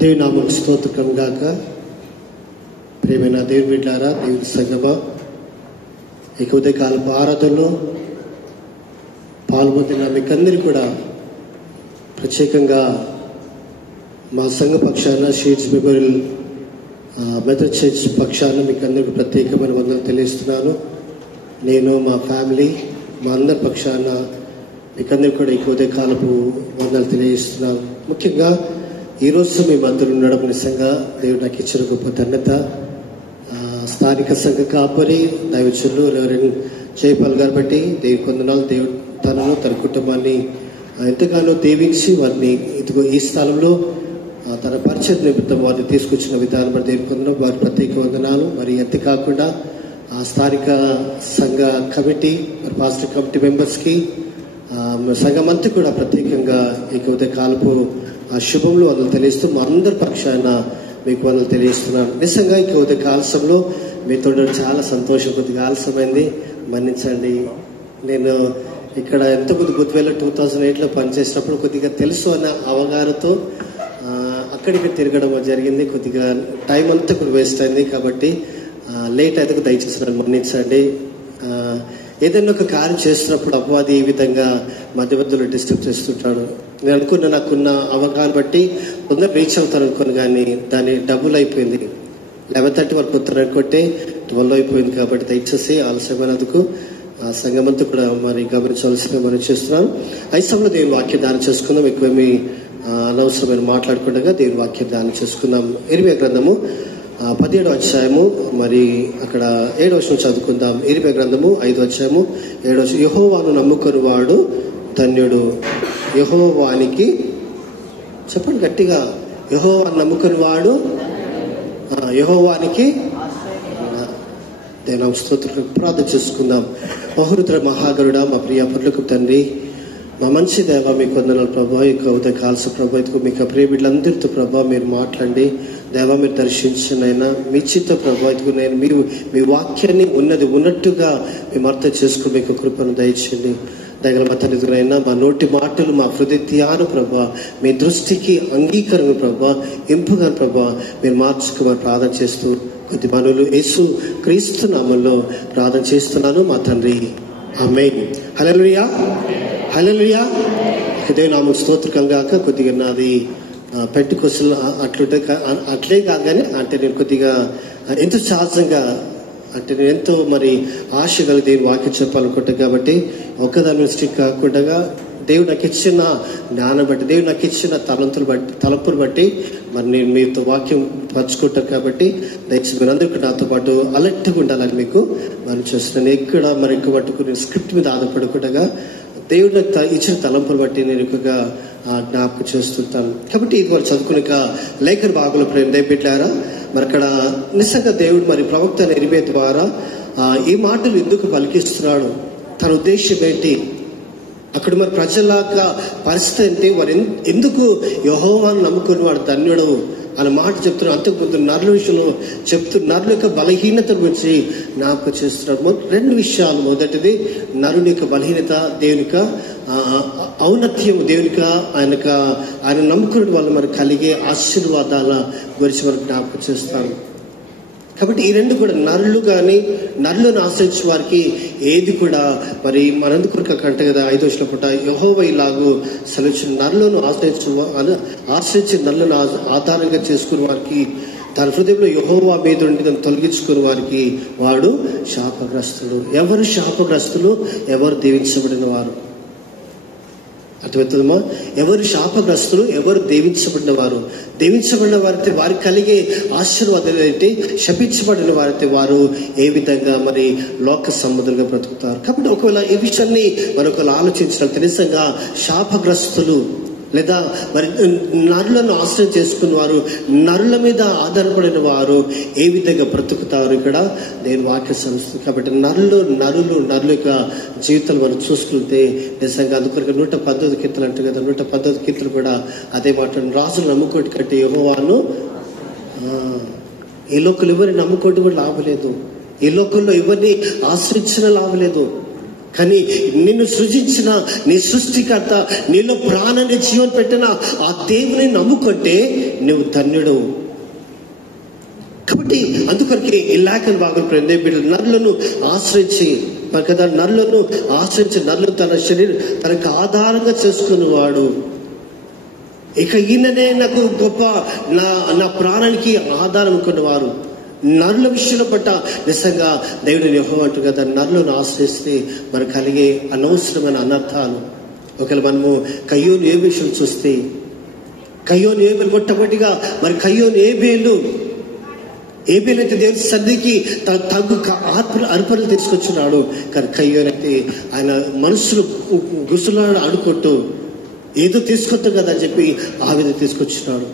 దేవుని నామముకు స్తోత్రం గాక. ప్రియమైన దేవుని బిడ్డలారా, దేవుని సంగమా, ఈ ఉదయకాలపు ఆరాధనలో పాల్గొంటున్న మీకందరికీ కూడా ప్రత్యేకంగా మా సంఘ పక్షాన షీట్స్ మెమోరియల్ మెథడ్ చర్చ్ పక్షాన మీకు అందరికీ ప్రత్యేకమైన వందలు తెలియజేస్తున్నాను. నేను మా ఫ్యామిలీ మా అందరి పక్షాన మీకందరికీ కూడా ఈ ఉదయకాలపు వందలు తెలియజేస్తున్నాను. ముఖ్యంగా ఈరోజు మీ మధ్యలో ఉండడం నిజంగా దేవుడు నాకు ఇచ్చిన గొప్ప ధన్యత. స్థానిక సంఘ కాపరి దైవచరులు రెవరెండ్ జయపాల్ గారు బట్టి దేవుని కొందనాలు. దేవుడు తనను తన కుటుంబాన్ని ఎంతగానో దీవించి వారిని ఇదిగో ఈ స్థలంలో తన పరిచయ నిమిత్తం వారిని తీసుకొచ్చిన విధానం బట్టి దేవుని కొందనాలు, వారి ప్రత్యేక వందనాలు. మరి అంతేకాకుండా ఆ స్థానిక సంఘ కమిటీ, మరి పాస్టర్ కమిటీ మెంబర్స్కి, సంఘం అంతా కూడా ప్రత్యేకంగా ఈ ఉదయకాలపు శుభంలో వందలు తెలియజేస్తూ మా అందరి పక్షాన మీకు వందలు తెలియజేస్తున్నాను. నిజంగా ఈ ఉదయకాలసంలో మీతో చాలా సంతోషం. కొద్దిగా ఆలస్యమైంది, మన్నించండి. నేను ఇక్కడ ఎంతమంది గుత్వేల 2008లో పనిచేసినప్పుడు కొద్దిగా తెలుసు అన్న అవగాహనతో అక్కడికి తిరగడం జరిగింది. కొద్దిగా టైం అంతా కూడా వేస్ట్ అయింది. కాబట్టి లేట్ అయితే దయచేసి నన్ను మన్నించండి. ఏదైనా ఒక కార్యం చేస్తున్నప్పుడు అపవాది ఈ విధంగా మధ్య మధ్యలో డిస్టర్బ్ చేస్తుంటాడు. నేను అనుకున్న నాకున్న అవగాహన బట్టి కొందరు రీచ్ అవుతాను అనుకుని, కానీ దాని డబుల్ అయిపోయింది. 11:30 వరకు వస్తారు అనుకుంటే 12 అయిపోయింది. కాబట్టి దయచేసి ఆలస్యమైనందుకు సంఘమంతా కూడా మరి గమనించవలసిందిగా మనం చేస్తున్నాను. ఐసంలో దేవుని వాక్య దానం చేసుకుందాం. ఎక్కువేమీ అనవసరమైన మాట్లాడకుండా దేవుని వాక్య దానం చేసుకుందాం. ఇర్మియా గ్రంథము 17వ అధ్యాయము, మరి అక్కడ 7వ వచనం చదువుకుందాం. ఇర్మియా గ్రంథము 5వ అధ్యాయము 7వ వచనం. యెహోవాను నమ్ముకుని వాడు ధన్యుడు. యెహోవానికి చెప్పండి గట్టిగా, యెహోవాను నమ్ముకుని వాడు యెహోవానికి. దేనా స్తోత్రం. ప్రార్థన చేసుకుందాం. మహోన్నత మహాగరుడా, మా ప్రియ పరులకు తండ్రి, మా మంచి దేవ మీకు వందనాలు ప్రభా. ఇక ఉదయ కాల్సిన ప్రభా, ఇదిగో మీకు ప్రియ బిడ్డలందరితో ప్రభా మీరు మాట్లాడండి దేవా, మీరు దర్శించినైనా మీ చిత్త ప్రభా. ఇదిగో నేను మీ వాక్యాన్ని ఉన్నది ఉన్నట్టుగా మేము అర్థం చేసుకుని మీకు కృపను దయచేయండి. దగ్గర మా తల్లిదండ్రులైనా మా నోటి మాటలు, మా హృదయ ధ్యానం ప్రభా మీ దృష్టికి అంగీకరణ ప్రభా, ఎంపుగా ప్రభా మీరు మార్చుకోమని ప్రార్థన చేస్తూ కొద్ది మనవులు యేసు క్రీస్తు నామంలో ప్రార్థన చేస్తున్నాను మా తండ్రి, ఆమేన్. హల్లెలూయా, హల్లెలూయా. దేవుని నామముకు స్తోత్రం గాక. కొద్దిగా నాది పెంటెకోస్తల్ అట్లే కాగానే అంటే నేను కొద్దిగా ఎంతో సహజంగా అంటే నేను ఎంతో మరి ఆశ కలిగి దేవుని వాక్యం చెప్పాలనుకుంటా. కాబట్టి ఒక్కదాని మీద స్టిక్ కాకుండా దేవుడు నాకు ఇచ్చిన జ్ఞానం బట్టి, దేవుడు నాకు ఇచ్చిన తలంపులు బట్టి మరి నేను మీతో వాక్యం పంచుకుంటాను. కాబట్టి దయచేసి మీరందరూ నాతో పాటు అలర్ట్గా ఉండాలని మీకు మనం చేస్తున్నాను. ఎక్కడ మరి ఎక్కువ పట్టుకుని స్క్రిప్ట్ మీద ఆధారపడకుండా దేవుడు ఇచ్చిన తలంపులు బట్టి నేను ఎక్కువగా జ్ఞాపకం చేస్తుంటాను. కాబట్టి ఇది వాళ్ళు చదువుకునే లేఖన భాగంలో ప్రేమ దయపెట్టారా. మరి అక్కడ నిజంగా దేవుడు మరి ప్రవక్త ఇర్మియా ద్వారా ఈ మాటలు ఎందుకు పలికిస్తున్నాడు, తన ఉద్దేశం ఏంటి, అక్కడ మరి ప్రజలాగా పరిస్థితి ఏంటి, వారు ఎందుకు యెహోవాను నమ్ముకుని వాడు ధన్యుడు అనే మాట చెప్తున్నారు. అంతకుముందు నరుల విషయంలో నరుల యొక్క బలహీనత గురించి జ్ఞాపకం చేస్తున్నారు. 2 విషయాలు. మొదటిది నరుని యొక్క బలహీనత, దేవుని యొక్క ఔన్నత్యం, దేవుని ఆయన నమ్ముకునే వల్ల మనకు కలిగే ఆశీర్వాదాల గురించి మనకు జ్ఞాపకం చేస్తాను. కాబట్టి ఈ 2 కూడా నరులు కానీ నరులను ఆశ్రయించే వారికి ఏది కూడా మరి మనందుకు కంట కదా 5వ వచనం పూట యెహోవా ఇలాగూ సెలవించిన నరులను ఆశ్రయించి నరులను ఆధారంగా చేసుకునే వారికి తన హృదయంలో యెహోవా మీద ఉండి దాన్ని తొలగించుకునే వారికి వాడు శాపగ్రస్తుడు. ఎవరు శాపగ్రస్తులు, ఎవరు దీవించబడిన వారు? అర్థమవుతుందమ్మా? ఎవరు శాపగ్రస్తులు, ఎవరు దీవించబడిన వారు? దీవించబడిన వారైతే వారికి కలిగే ఆశీర్వాదాలు ఏంటి, శపించబడిన వారైతే వారు ఏ విధంగా మరి లోక సంబంధులుగా బ్రతుకుతారు. కాబట్టి ఒకవేళ ఈ విషయాన్ని మరొకరు ఆలోచించినట్టు నిజంగా శాపగ్రస్తులు లేదా మరి నరులను ఆశ్రయం చేసుకున్న వారు, నరుల మీద ఆధారపడిన వారు ఏ విధంగా బ్రతుకుతారు ఇక్కడ నేను వాక్య సంస్థ. కాబట్టి నరుల యొక్క జీవితాలు మనం చూసుకుంటే నిజంగా అందుకొరకు 118 కీర్తనలు అంటారు కదా, 118 కీర్తనలు కూడా అదే మాట. రాజులు నమ్ముకోటి కంటే యెహోవాను, ఈ లోకలు ఎవరిని నమ్ముకోటి కూడా లాభలేదు, ఈ లోకంలో ఎవరిని ఆశ్రయించిన లాభలేదు. కానీ నిన్ను సృజించిన నీ సృష్టికర్త, నీలో ప్రాణాన్ని జీవన పెట్టిన ఆ దేవుని నమ్ముకుంటే నువ్వు ధన్యుడు. కాబట్టి అందుకొరకే ఈ లేఖన భాగం బిడ్డలు నరులను ఆశ్రయించి కదా, నరులను ఆశ్రయించి నరులు తన శరీరం తనకు ఆధారంగా చేసుకునేవాడు. ఇక ఈయననే నాకు గొప్ప, నా ప్రాణానికి ఆధారం అనుకున్నవారు. నరుల విషయంలో పట్ల నిజంగా దేవుడు యెహోవా అంటూ కదా, నరులను ఆశ్రయిస్తే మనకు కలిగే అనవసరమైన అనర్థాలు. ఒకవేళ మనము కయ్యోను ఏ విషయం చూస్తే, కయ్యోను ఏబేలు మొట్టమొదటిగా మరి కయ్యోను ఏబేలైతే దేవుని సన్నిధికి తగ్గు అర్పణలు తీసుకొచ్చున్నాడు. కానీ కయ్యోనైతే ఆయన మనసులు గుసులాడు ఆడుకుంటూ ఏదో తీసుకొద్దాం కదా అని చెప్పి ఆ విధంగా తీసుకొచ్చున్నాడు.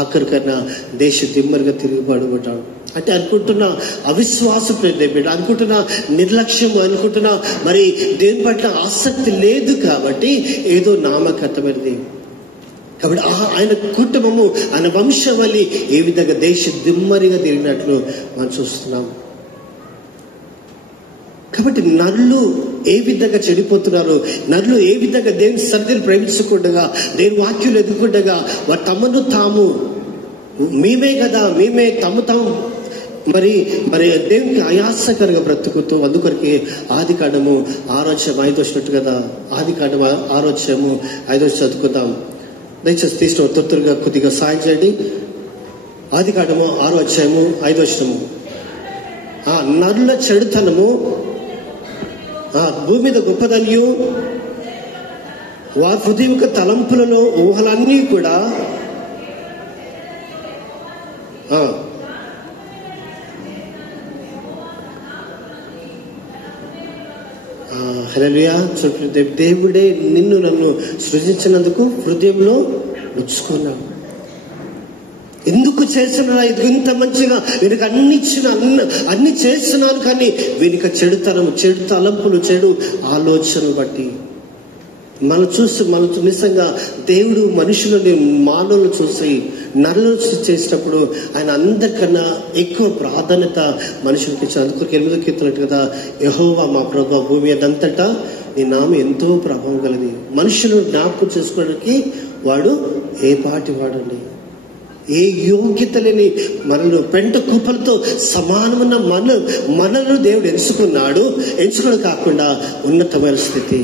ఆఖరికన్నా దేశ దిమ్మరిగా తిరిగిపడుకుంటాడు. అంటే అనుకుంటున్న అవిశ్వాసం, అనుకుంటున్న నిర్లక్ష్యం, అనుకుంటున్న మరి దేని పట్ల ఆసక్తి లేదు కాబట్టి ఏదో నామకర్తమైనది. కాబట్టి ఆయన కుటుంబము, ఆయన వంశవళి ఏ విధంగా దేశ దిమ్మరిగా తిరిగినట్లు మనం చూస్తున్నాం. కాబట్టి నరులు ఏ విధంగా చెడిపోతున్నారు, నరులు ఏ విధంగా దేవుని సన్నిధిని ప్రేమించకుండా, దేవుని వాక్యులు ఎదుర్కొండగా వారు తమను తాము మేమే తాము మరి దేవునికి అయాసకరంగా బ్రతుకుతూ, అందుకొరికి ఆదికాండము 6:5 వచ్చినట్టు కదా, ఆదికాండము 6:5 చదువుకుందాం. దయచేసి తీసుకున్న తొత్తులుగా కొద్దిగా సాయం చేయండి. ఆదికాండము 6:5 నరుల చెడుతనము భూమి మీద గొప్పదనియు వారి హృదయ తలంపులలో ఊహలన్నీ కూడా హల్లెలూయా. దేవుడే నిన్ను నన్ను సృజించినందుకు హృదయంలో నొచ్చుకున్నాడు. ఎందుకు చేస్తున్నా, ఇంత మంచిగా వీనికి అన్ని చేస్తున్నాను, కానీ వీనికి చెడుతనం, చెడు తలంపులు, చెడు ఆలోచనలు బట్టి మనం నిజంగా దేవుడు మనుషులని, మానవులను చూసి నరులను చేసినప్పుడు ఆయన అందరికన్నా ఎక్కువ ప్రాధాన్యత మనుషులకి ఇచ్చారు. అందుకు 8వ కీర్తన కదా, యెహోవా మా ప్రభువా భూమి అదంతటా నీ నామం ఎంతో ప్రభావం కలది. మనుషులు జ్ఞాపకం చేసుకోవడానికి వాడు ఏ పాటి వాడండి, ఏ యోగ్యత లేని మనను పెంట కుప్పలతో సమానమైన మనను దేవుడు ఎంచుకోవడం కాకుండా ఉన్నతమైన స్థితి,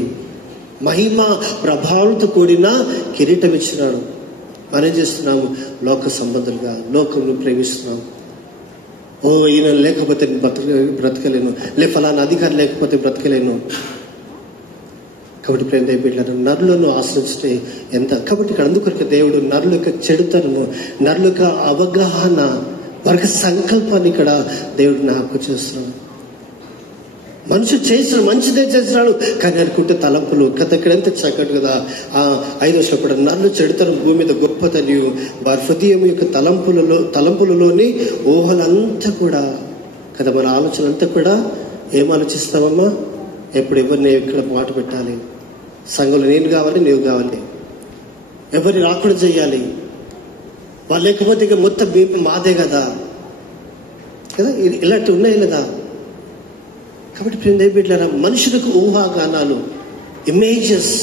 మహిమ ప్రభావంతో కూడిన కిరీటం ఇచ్చినాడు. మనం చేస్తున్నాము లోక సంబంధులుగా లోకంను ప్రేమిస్తున్నాము. ఈయన లేకపోతే బ్రతకలేను, ఫలానా అధికారం లేకపోతే బ్రతకలేను. కాబట్టి ప్రేమ బిడ్డలారా, నరులను ఆశ్రయిస్తే ఎంత. కాబట్టి ఇక్కడ అందుకొరకు దేవుడు నరుల యొక్క చెడుతనము, నరుల యొక్క అవగాహన, వారికి సంకల్పాన్ని ఇక్కడ దేవుడు నాకు చేస్తున్నాడు. మనుషులు చేసిన మంచిదే చేస్తున్నాడు, కానీ అనుకుంటే తలంపులు కదా. ఇక్కడ ఎంత చక్కటి కదా 5వ వచనం, నరులు చెడుతనం భూమి మీద గొప్పదని వారి హృదయం యొక్క తలంపులలోని ఊహలంతా కూడా కదా. మన ఆలోచన అంతా కూడా ఏం ఆలోచిస్తామమ్మా, ఎప్పుడు ఎవరిని ఇక్కడ మాట పెట్టాలి, సంఘంలో నేను కావాలి, నీవు కావాలి, ఎవరిని రాకుండా చేయాలి, వాళ్ళు లేకపోతే ఇక మొత్తం మాదే కదా, ఇలాంటివి ఉన్నాయి కదా. కాబట్టి బిడ్డలారా, మనుషులకు ఊహాగానాలు, ఇమేజెస్,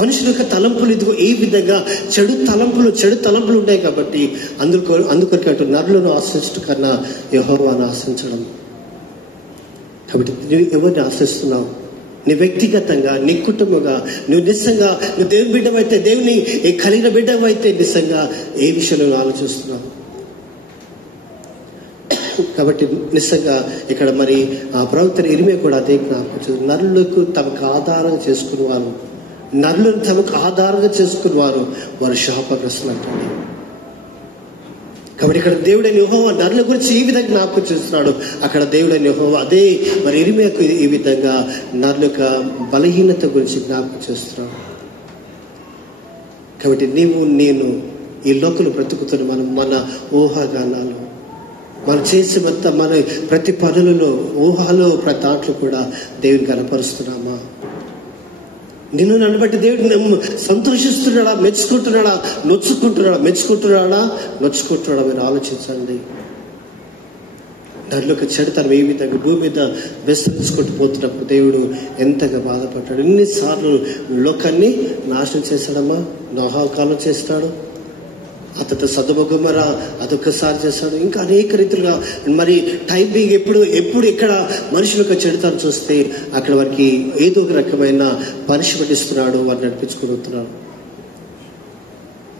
మనుషుల యొక్క తలంపులు ఇదిగో ఈ విధంగా చెడు తలంపులు ఉంటాయి. కాబట్టి అందుకొరకు నరులను ఆశ్రయించడం కన్నా యెహోవాను ఆశ్రయించడం. కాబట్టి నువ్వు ఎవరిని ఆశ్రయిస్తున్నావు? నీ వ్యక్తిగతంగా, నీ కుటుంబంగా, నువ్వు నిజంగా నువ్వు దేవుని బిడ్డవైతే, దేవుని కలిగిన బిడ్డవైతే నిజంగా ఏ విషయంలో ఆలోచిస్తున్నావు? కాబట్టి నిజంగా ఇక్కడ మరి ఆ ప్రవక్త ఇర్మియా కూడా అదే జ్ఞాపకం, నరులకు తమకు ఆధారంగా చేసుకునేవారు, నరులను తమకు ఆధారంగా చేసుకునేవారు వారు శాపగ్రస్తులు అంటుంది. కాబట్టి ఇక్కడ దేవుడైన యెహోవా నరుల గురించి ఈ విధంగా జ్ఞాపకం చేస్తున్నాడు. అక్కడ దేవుడైన యెహోవా అదే మరి ఇర్మియాకు ఈ విధంగా నరుల యొక్క బలహీనత గురించి జ్ఞాపకం చేస్తున్నాడు. కాబట్టి నీవు నేను ఈ లోకలు బ్రతుకుతున్న మన ఊహాగానాలు, మనం చేసే మన ప్రతి పనులలో, ఊహలో, ప్రతి దాంట్లో కూడా దేవుని కనపరుస్తున్నామా? నిన్ను నన్ను బట్టి దేవుడు సంతోషిస్తున్నాడా, మెచ్చుకుంటున్నాడా, నొచ్చుకుంటున్నాడా? మీరు ఆలోచించండి. దానిలోకి చెడుతనం ఏ విధంగా భూమి మీద విస్తరించుకుంటూ పోతున్నప్పుడు దేవుడు ఎంతగా బాధపడ్డాడు. ఎన్నిసార్లు లోకాన్ని నాశనం చేశాడమ్మా. నోహా కాలం చేస్తాడు, అతడు సదొమ గొమొర్రా అదొక్కసారి చేస్తాడు, ఇంకా అనేక రీతిలుగా. మరి టైమింగ్ ఎప్పుడు ఇక్కడ మనుషులకు చెడుతనం చూస్తే అక్కడ వారికి ఏదో ఒక రకమైన పనిష్మెంట్ ఇస్తున్నాడు, వారిని నడిపించుకుంటున్నాడు.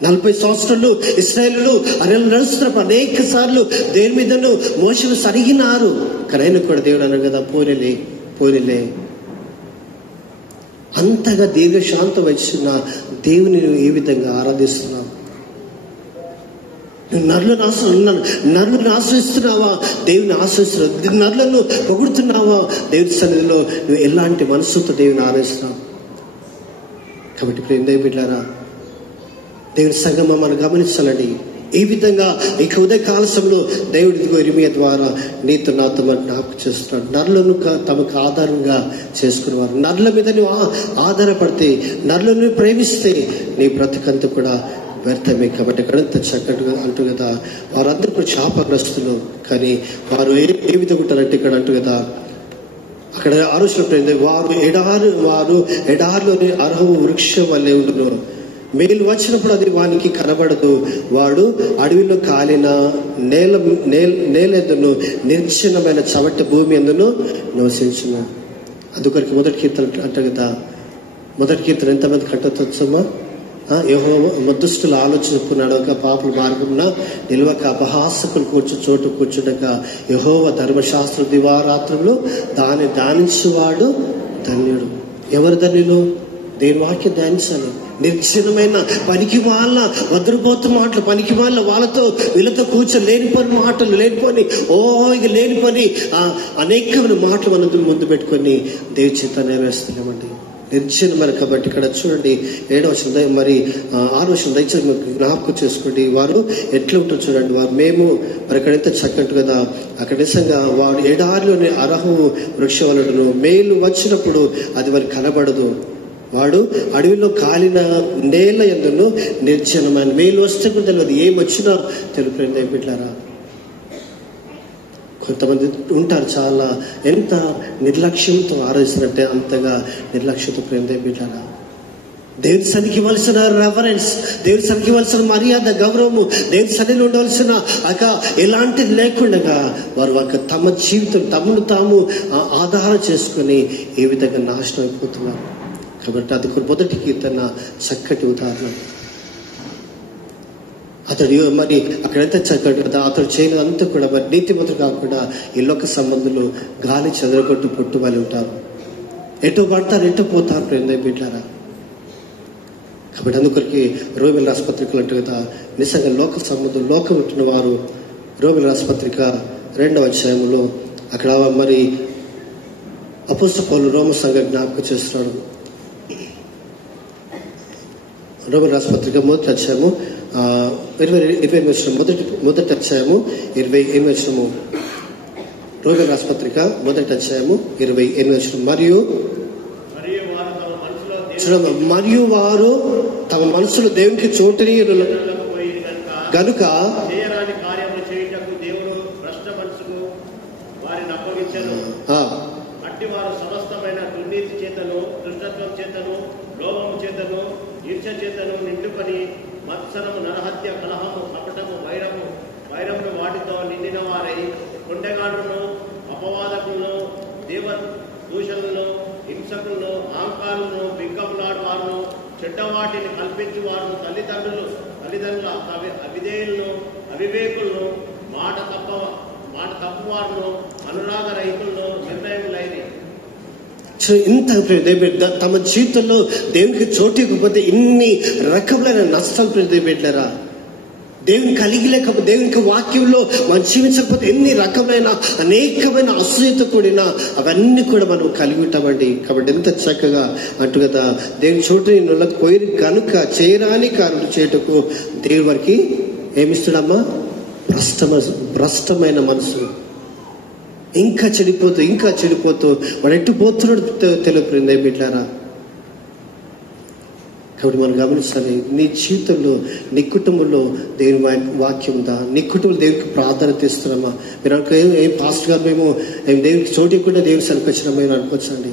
40 సంవత్సరాలు ఇశ్రాయేలు అరణ్యంలో నడుస్తున్నప్పుడు అనేక సార్లు దేని మీదను మోషేను సరిగినారు. కానీ ఆయన కూడా దేవుడు అన్నాడు కదా, పోనీలే. అంతగా దీర్ఘశాంతం వచ్చిన దేవుని నువ్వు ఏ విధంగా ఆరాధిస్తున్నావు? నువ్వు నరులను ఆశ్రయిస్తున్నావా? దేవుని ఆశ్రయిస్తున్నావు. నరులను పొగుడుతున్నావా? దేవుని సన్నిధిలో నువ్వు ఎలాంటి మనసుతో దేవుని ఆరాధిస్తున్నావు? కాబట్టి ప్రేమ బిడ్డలారా, దేవుని సంగమం మనం గమనించాలండి. ఈ విధంగా ఇక ఉదయకాల సమయంలో దేవుడి ఇర్మియా ద్వారా నీతో నాతో జ్ఞాపకం చేస్తున్నాడు. నరులను తమకు ఆధారంగా చేసుకునేవారు. నరుల మీద నువ్వు ఆధారపడితే, నరులను ప్రేమిస్తే నీ బ్రతుకంతా కూడా వ్యర్థమే. కాబట్టి ఎక్కడంత చక్కటిగా అంటూ కదా, వారందరూ కూడా శాపగ్రస్తులు. కానీ వారు ఏ విధంగా ఉంటారంటే ఇక్కడ అంటూ కదా, అక్కడ ఆలోచన వారు ఎడారిలోని అర్హము వృక్షం వల్లే ఉండును. మేలు వచ్చినప్పుడు అది వానికి కనబడదు. వాడు అడవిలో కాలిన నేలెందును నిర్జనమైన చవట భూమి ఎందును నివసించును. అందుకొరికి మొదటి కీర్తన అంట కదా. మొదటి కీర్తన ఎంతమంది కట్టొచ్చమ్మా? యెహోవా దుష్టుల ఆలోచనకున్నాడు, ఒక పాపుల మార్గమున నిలవక అపహాసకులు చోటు కూర్చుండక యెహోవా ధర్మశాస్త్ర దివారాత్రంలో దాన్ని ధ్యానించువాడు ధన్యుడు. ఎవరు ధన్యులు? దేని వాక్యం ధ్యానించాలి. నిర్జనమైన పనికి వాళ్ళ వదిలిపోతు మాటలు, పనికి వాళ్ళతో వీళ్ళతో కూర్చొని లేనిపోని మాటలు, లేనిపోని ఇక లేనిపోని అనేకమైన మాటలు మనం ముందు పెట్టుకొని దేవి చేత నెరవేరుస్తున్నామండి. నిర్జనమైన. కాబట్టి ఇక్కడ చూడండి 7వ వచనం, మరి 6వ వచనం దయచేసి జ్ఞాపకం చేసుకోండి. వారు ఎట్లా ఉంటారు చూడండి. మేము మరి అక్కడ ఎంత చక్కటి కదా, అక్కడ నిజంగా వాడు ఎడారిలోని అర్హము వృక్షవలుడును. మేలు వచ్చినప్పుడు అది వారికి కనబడదు. వాడు అడవిలో కాలిన నేల ఎందును నిర్జనమైన. మేలు వస్తే కూడా తెలియదు, ఏమొచ్చినా తెలుపు బిడ్డలారా. కొంతమంది ఉంటారు చాలా ఎంత నిర్లక్ష్యంతో ఆరాధిస్తున్నట్టే అంతగా నిర్లక్ష్యంతో ప్రేమ బిడ్డలారా. దేవుని సన్నిధికి ఇవ్వాల్సిన రెఫరెన్స్, దేవుని సన్నిధికి ఇవ్వాల్సిన మర్యాద, గౌరవము, దేవుని సన్నిధిలో ఉండవలసిన ఎలాంటిది లేకుండా వారు తమ జీవితం తమను తాము ఆధారం చేసుకుని ఏ విధంగా నాశనం అయిపోతున్నారు. కాబట్టి అది మొదటి కీర్తన చక్కటి ఉదాహరణ. అతడు మరి అక్కడంతా చక్కటి కదా, అతడు చేయనంతా కూడా మరి నీతిమంతుడు కాకుండా ఈ లోక సంబంధులు గాలి చెదరగొట్టు పొట్టు వాళ్ళు ఉంటారు. ఎటు పడతారు, ఎటు పోతారు ప్రేమ బిడ్డలారా. కాబట్టి అందుకొరికి రోమిల రాష్ట్రపత్రికలు అంటూ కదా, నిజంగా లోక సంబంధులు లోకం ఉంటున్న వారు రోమిల రాష్ట్రపత్రిక 2వ అధ్యాయంలో అక్కడ మరి అపోస్తలుడు పౌలు రోమ సంఘ జ్ఞాపకం చేస్తున్నాడు. రోమిల రాష్ట్రపత్రిక 1వ అధ్యాయము 28వ వచనం, మొదటి అధ్యాయము 28వ వచనము. రోమిల రాష్ట్రపత్రిక 1వ అధ్యాయము 28వ వచనం. మరియు వారు తమ మనసులో దేవునికి చోటుని గనుక వారు సమస్తమైన దుర్నీతి చేతను, దుష్టత్వం చేతను, లోభము చేతను, ఈర్ష్య చేతను నిండుకొని మత్సరము, నరహత్య, కలహము, కపటము, వైరమును వాటితో నిండిన వారై కొండెగాడును, అపవాదకులను, దేవ దూషణలను, హింసకులను, అహంకారులను, బింకములాడు వారును, చెడ్డవాటిని కల్పించు వారును, తల్లిదండ్రుల అవిధేయులను, అవివేకులను, మాట తప్పు వారును, అనురాగ రహితులను, నిర్ణయములైన. ఇంత తమ జీవితంలో దేవునికి చోటు ఇవ్వకపోతే ఇన్ని రకములైన నష్టాలు పెట్టారా? దేవుని కలిగి లేకపోతే, దేవునికి వాక్యంలో మనం జీవించకపోతే ఎన్ని రకమైన అనేకమైన అసూయత కూడిన అవన్నీ కూడా మనం కలిగి ఉంటామండి. కాబట్టి ఎంత చక్కగా అంటూ కదా, దేవుని చోటు పోయి కనుక చేయరాని కారణం చేయటకు దేవుడి వారికి ఏమిస్తాడమ్మా? భ్రష్టమైన మనసు. ఇంకా చెడిపోతూ వాడు ఎట్టు పోతున్నాడు తెలియదు బిడ్డారా. కాబట్టి మనం గమనించాలి, నీ జీవితంలో నీ కుటుంబంలో దేవుని వాక్యం ఉందా? నీ కుటుంబంలో దేవునికి ప్రాధాన్యత ఇస్తున్నామా? మీరు అనుకో ఏం పాస్టర్ గారు మేము దేవునికి చోటు ఇవ్వకుండా దేవుని సరిపించడం మీరు అనుకోవచ్చండి.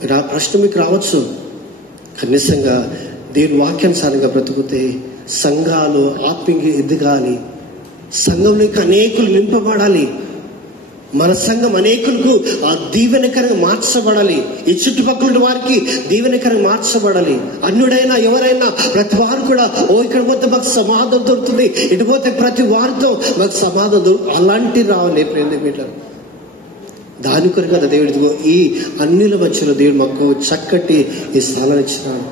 మీరు ఆ ప్రశ్న మీకు రావచ్చు. కనీసంగా దేవుని వాక్యానుసారంగా బ్రతుకుతే సంఘాలు ఆత్మీయంగా ఎదగాలి, సంఘంలోకి అనేకులు నింపబడాలి, మన సంఘం అనేకులకు ఆ దీవెనకరంగా మార్చబడాలి, ఈ చుట్టుపక్కల వారికి దీవెనకరంగా మార్చబడాలి. అన్యుడైనా ఎవరైనా ప్రతి వారు కూడా ఇక్కడ పోతే మాకు సమాధానం దొరుకుతుంది, ఇటు పోతే ప్రతి వారితో మాకు సమాధానం దొరుకుతుంది, అలాంటి రావాలి ప్రేమ. దాని కొరకు కదా దేవుడిదిగో ఈ అన్యుల మధ్యలో దేవుడు మాకు చక్కటి ఈ స్థానాన్ని ఇచ్చినాడు.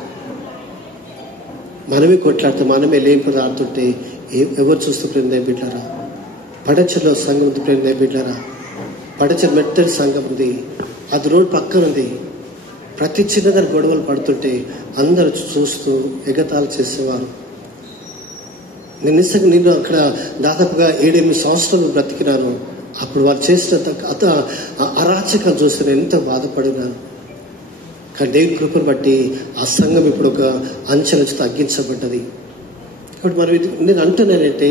మనమే కొట్లాడితే మనమే లేని పదార్థుంటే ఎవరు చూస్తూ ప్రేమ బిడ్డారా? పడచలో సంఘం ఉంది ప్రేమ బిడ్డారా. పడచ మెత్తడి సంఘం ఉంది, అది రోడ్ పక్కన ఉంది. ప్రతి చిన్నదాని గొడవలు పడుతుంటే అందరూ చూస్తూ ఎగతాళి చేసేవారు. నేను అక్కడ దాదాపుగా 7-8 సంవత్సరాలు బ్రతికినాను. అప్పుడు వారు చేసిన అరాచకాలు చూస్తే నేను ఎంత బాధపడినాను. కానీ దేవుని కృపను బట్టి ఆ సంఘం ఇప్పుడు ఒక అంచెల తగ్గించబడ్డది. కాబట్టి మనం నేను అంటున్నానంటే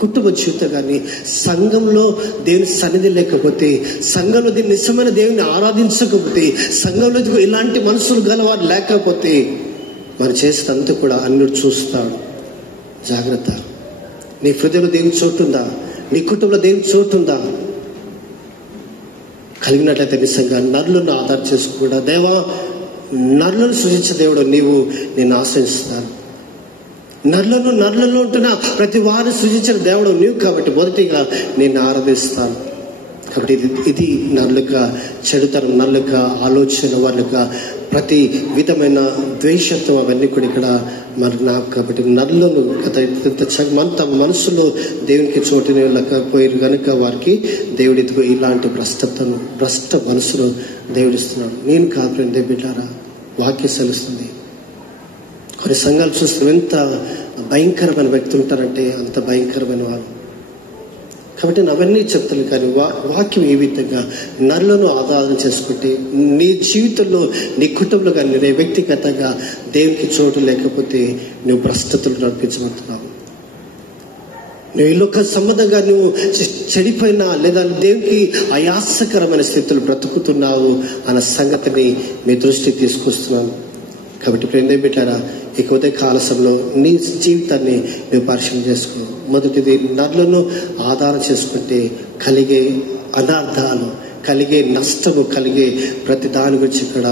కుటుంబ జీవితం కానీ సంఘంలో దేవుని సన్నిధి లేకపోతే, సంఘంలో దీన్ని నిజమైన దేవుని ఆరాధించకపోతే, సంఘంలో ఇలాంటి మనసులు గలవారు లేకపోతే మనం చేసినంత కూడా అన్యుడు చూస్తాడు. జాగ్రత్త. నీ హృదయంలో దేవుని చోటుందా? నీ కుటుంబంలో దేవుని చోటుందా? కలిగినట్లయితే నిజంగా నరులను ఆధారం చేసుకోకుండా, దేవా నరులను సృజించే దేవుడు నీవు నేను ఆశ్రయిస్తున్నాను. నరులలో ఉంటున్న ప్రతి వారిని సృజించిన దేవుడు నీవు కాబట్టి మొదటిగా నేను ఆరాధిస్తాను. కాబట్టి ఇది నరులుగా చెడుతనం, నరులుగా ఆలోచన, వాళ్ళుగా ప్రతి విధమైన ద్వేషత్వం అవన్నీ కూడా ఇక్కడ మనకు నాకు. కాబట్టి నరులను తమ మనసులో దేవునికి చోటుని లేకపోయారు కనుక వారికి దేవుడితో ఇలాంటి భ్రష్ట మనసును దేవుడిస్తున్నాడు. నేను కాబట్టి బిడ్డారా వాక్యం సెలుస్తుంది. కొన్ని సంఘాలు చూస్తే ఎంత భయంకరమైన వ్యక్తులు ఉంటారంటే అంత భయంకరమైన వారు. కాబట్టి అవన్నీ చెప్తాను. కానీ వాక్యం ఏ విధంగా నరులను ఆధారం చేసుకుంటే నీ జీవితంలో నీ కుటుంబంలో కానీ నీ వ్యక్తిగతంగా దేవునికి చోటు లేకపోతే నువ్వు భ్రష్టతలు నడిపించబడుతున్నావు. నువ్వు ఈ లోక సంబంధంగా నువ్వు చెడిపోయినా లేదా దేవునికి అయాసకరమైన స్థితిలో బ్రతుకుతున్నావు అన్న సంగతిని మీ దృష్టికి తీసుకొస్తున్నాను. కాబట్టి ప్రేమ బిడ్డారా, ఇక ఉదయ కాలశంలో నీ జీవితాన్ని నువ్వు పరిశీలన చేసుకో. మొదటిది నరులను ఆధారం చేసుకుంటే కలిగే అనర్థాలు, కలిగే నష్టము, కలిగే ప్రతి దాని గురించి ఇక్కడ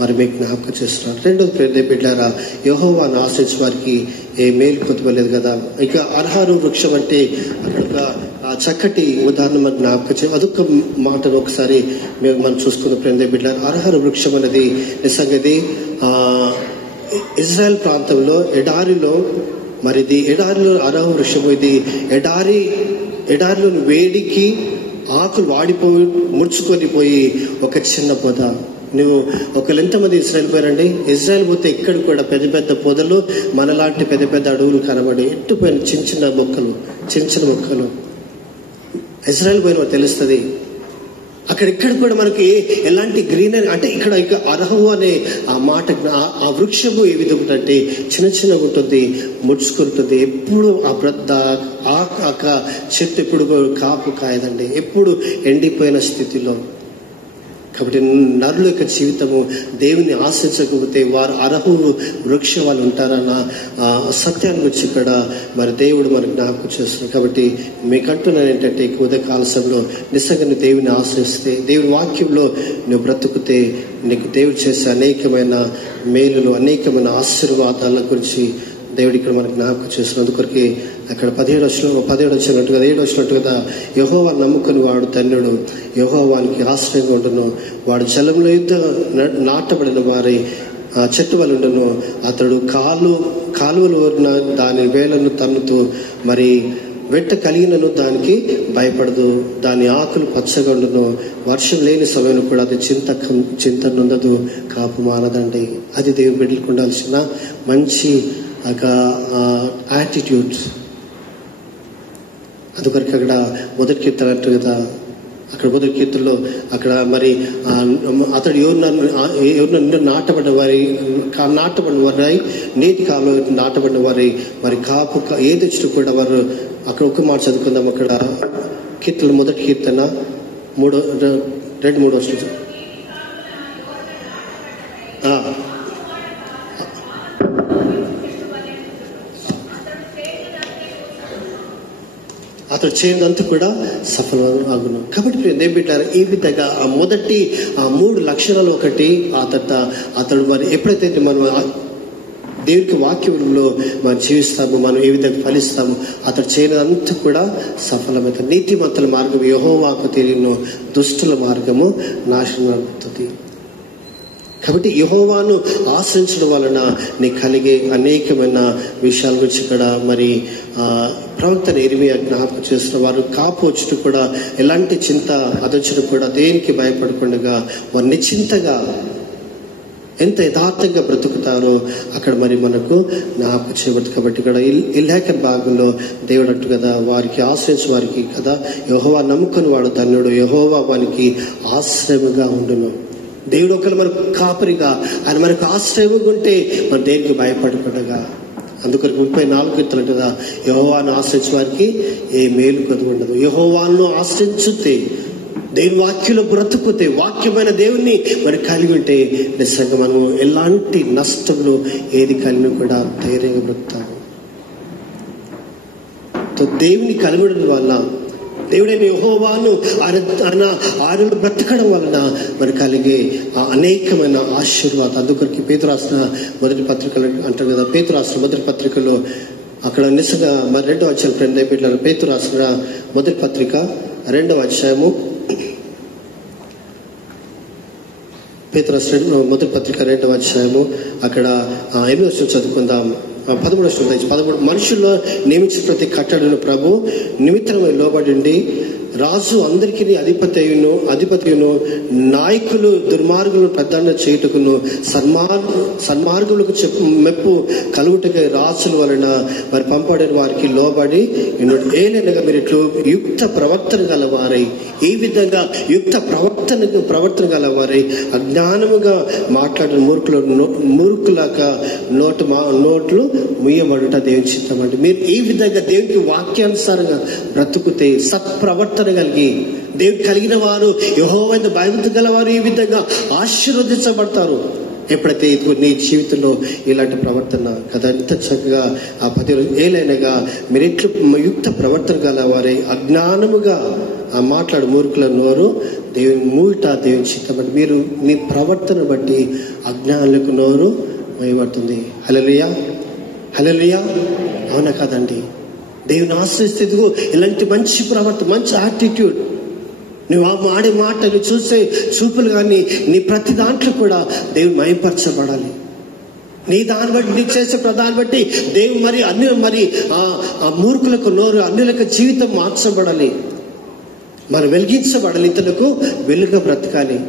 మరి మీకు జ్ఞాపకం చేస్తున్నారు. రెండోది ప్రేమ బిడ్డారా, యెహోవాను ఆశ్రయించే వారికి ఏ మేలు పొందలేదు కదా. ఇక అర్హారు వృక్షం అంటే అక్కడ చక్కటి ఉదాహరణ మనకు జ్ఞాపకం చేయాలి. అదొక మాటను ఒకసారి మనం చూసుకున్న ప్రేమ బిడ్డారు. అర్హారు వృక్షం అనేది నిజంగా ఇది ఇజ్రాయెల్ ప్రాంతంలో ఎడారిలో, మరి ఇది ఎడారిలో అర్హ వృక్షము. ఇది ఎడారిలోని వేడికి ఆకులు వాడిపోయి ముడుచుకొని పోయి ఒక చిన్న పొద. నువ్వు ఒకళ్ళు ఎంతమంది ఇజ్రాయెల్ పోయారండి? ఇజ్రాయెల్ పోతే ఇక్కడ కూడా పెద్ద పెద్ద పొదలు, మనలాంటి పెద్ద పెద్ద అడవులు కనబడి ఎట్టుపోయిన చిన్న చిన్న మొక్కలు ఇజ్రాయెల్ పోయిన తెలుస్తుంది. అక్కడిక్కడ కూడా మనకి ఎలాంటి గ్రీనరీ అంటే ఇక్కడ అర్హవు అనే ఆ మాట, ఆ వృక్షము ఏ విధంగా అంటే చిన్న ఉంటుంది, ముడుచుకుంటుంది. ఎప్పుడు ఆ చెట్టు ఎప్పుడు కాపు కాయదండి, ఎప్పుడు ఎండిపోయిన స్థితిలో. కాబట్టి నరుల యొక్క జీవితము దేవుని ఆశించకపోతే వారు అర్హు వృక్ష వాళ్ళు ఉంటారన్న సత్యాన్ని వచ్చి ఇక్కడ మరి దేవుడు మనకు జ్ఞాపకం చేస్తున్నారు. కాబట్టి మీకు అంటున్నాను ఏంటంటే ఉదయ కాలశంలో నిజంగా నువ్వు దేవుని ఆశ్రయిస్తే, దేవుని వాక్యంలో నువ్వు బ్రతుకుతే నీకు దేవుడు చేసే అనేకమైన మేలులు, అనేకమైన ఆశీర్వాదాల గురించి దేవుడు ఇక్కడ మనకు జ్ఞాపకం చేస్తున్నారు. అందుకొరికి అక్కడ 17 వచ్చినట్టు కదా, యెహోవా నమ్ముకుని వాడు ధన్యుడు, యెహోవానికి ఆశ్రయంగా ఉండును, వాడు జలంలో యుద్ధ నాటబడిన వారి చెట్టు వల్ల ఉండును, అతడు కాలువలు ఊరిన దాని వేలను తన్నుతూ మరి వెట్ట కలిగినను దానికి భయపడదు, దాని ఆకులు పచ్చగా ఉండును, వర్షం లేని సమయంలో కూడా అది చింత నుండదు, కాపు మానదండి. అది దేవుని బిడ్డలకు ఉండాల్సిన మంచి యాటిట్యూడ్స్. అందుకొరకు అక్కడ మొదటి కీర్తనట్టు కదా, అక్కడ మొదటి కీర్తనలో అక్కడ మరి అతడు ఎవరు నాటబడిన వారి నీటి కాలంలో నాటబడిన వారి మరి కాపు ఏది వచ్చినా కూడా వారు అక్కడ ఒక మాట చదువుకుందాం. అక్కడ కీర్తన మొదటి కీర్తన 2-3 వర్షాలు. అతడు చేయనంతా కూడా సఫలమగును. కాబట్టి ఏం పెట్టారు ఈ విధంగా ఆ మొదటి 3 లక్షణాలు ఒకటి అతడు మరి ఎప్పుడైతే మనం దేవునికి వాక్యంలో మనం జీవిస్తాము, మనం ఏ విధంగా ఫలిస్తాము, అతడు చేయనంతా కూడా సఫలమవుతుంది. నీతిమంతుల మార్గం యెహోవాకు తెలియను, దుష్టుల మార్గము నాశనం అవుతుంది. కాబట్టి యెహోవాను ఆశ్రయించడం వలన నీకు కలిగే అనేకమైన విషయాల గురించి ఇక్కడ మరి ప్రవక్త ఇర్మియా జ్ఞాపకం చేసిన వారు కాపు వచ్చుట కూడా ఎలాంటి చింత అదొచ్చుట కూడా దేనికి భయపడకుండా వారు నిశ్చింతగా ఎంత యథార్థంగా బ్రతుకుతారో అక్కడ మరి మనకు జ్ఞాపకం చేయబడుతుంది. కాబట్టి ఇక్కడ ఈ లేఖన భాగంలో దేవుడు అంటు కదా, వారికి ఆశ్రయించే వారికి కదా యెహోవా నమ్ముకుని వాడు ధన్యుడు, యెహోవా వానికి ఆశ్రయముగా ఉండును. దేవుడు ఒకరు మనకు కాపరిగా ఆయన మనకు ఆశ్రయముగా ఉంటే మన దేనికి భయపడకుండా. అందుకొరకు 34 కీర్తనలు కదా, యెహోవాను ఆశ్రయించే వారికి ఏ మేలు కొద్దు ఉండదు. యెహోవాను ఆశ్రయించుతే దేవుని వాక్యంలో బ్రతుకుతే వాక్యమైన దేవుణ్ణి మరి కలిగి ఉంటే నిజంగా మనము ఎలాంటి నష్టములు ఏది కలిగిన కూడా ధైర్యంగా బ్రతుకుతాము. దేవుని కలిగడం వల్ల దేవుడైన యెహోవాను ఆయన బ్రతకడం వలన మరి కలిగే అనేకమైన ఆశీర్వాదం. అందుకొరికి పేతురు రాసిన మొదటి పత్రికలు అంటారు కదా, పేతురు రాసిన మొదటి పత్రికలో అక్కడ నిజంగా మరి 2వ అధ్యాయం పేతురు రాసిన మొదటి పత్రిక 2వ అధ్యాయము, పేతురు రాసిన మొదటి పత్రిక 2వ అధ్యాయము అక్కడ 8వ వచనం చదువుకుందాం. 13వ వచనం 13 మనుషుల్లో నియమించిన ప్రతి కట్టడను ప్రభు నిమిత్తమై లోబడి రాజు అందరికీ అధిపతియును నాయకులు దుర్మార్గులను ప్రధాన చేయుటకును సన్మార్గులకు మెప్పు కలుగుటకై రాజుల వలన మరి పంపబడిన వారికి లోబడి ఏలైనగా మీరు ఇట్లు యుక్త ప్రవర్తన గలవారై, ఈ విధంగా యుక్త ప్రవర్తన గలవారై అజ్ఞానముగా మాట్లాడిన మూర్ఖులాక నోట్లు ముయ్యబడుట దేవుని చిత్తం. అంటే మీరు ఈ విధంగా దేవునికి వాక్యానుసారంగా బ్రతుకుతే సత్ప్రవర్తన కలిగి దేవుడు కలిగిన వారు యెహోవా భయభక్తి గలవారు ఈ విధంగా ఆశీర్వదించబడతారు. ఎప్పుడైతే నీ జీవితంలో ఇలాంటి ప్రవర్తన కదా ఎంత చక్కగా 10 ఏళ్ళైనగా మీరు ఎట్లు యుక్త ప్రవర్తన గలవారే అజ్ఞానముగా మాట్లాడు మూర్ఖుల నోరు దేవుని మూట దేవుని చిత్తబట్టి మీరు నీ ప్రవర్తన బట్టి అజ్ఞానులకు నోరు మయబడుతుంది. హల్లెలూయా హల్లెలూయా. అవునా కాదండి? దేవుని ఆశ్రయిస్తే ఇలాంటి మంచి ప్రవర్తన, మంచి యాటిట్యూడ్, నువ్వు ఆడే మాట, నువ్వు చూసే చూపులు కానీ నీ ప్రతి దాంట్లో కూడా దేవుడు మయపరచబడాలి. నీ దాన్ని బట్టి నీ చేసే ప్రధాన్ని బట్టి దేవుడు మరి ఆ మూర్ఖులకు నోరు అన్యులకు జీవితం మార్చబడాలి, మరి వెలిగించబడాలి, ఇతరులకు వెలుగుగా బ్రతకాలి.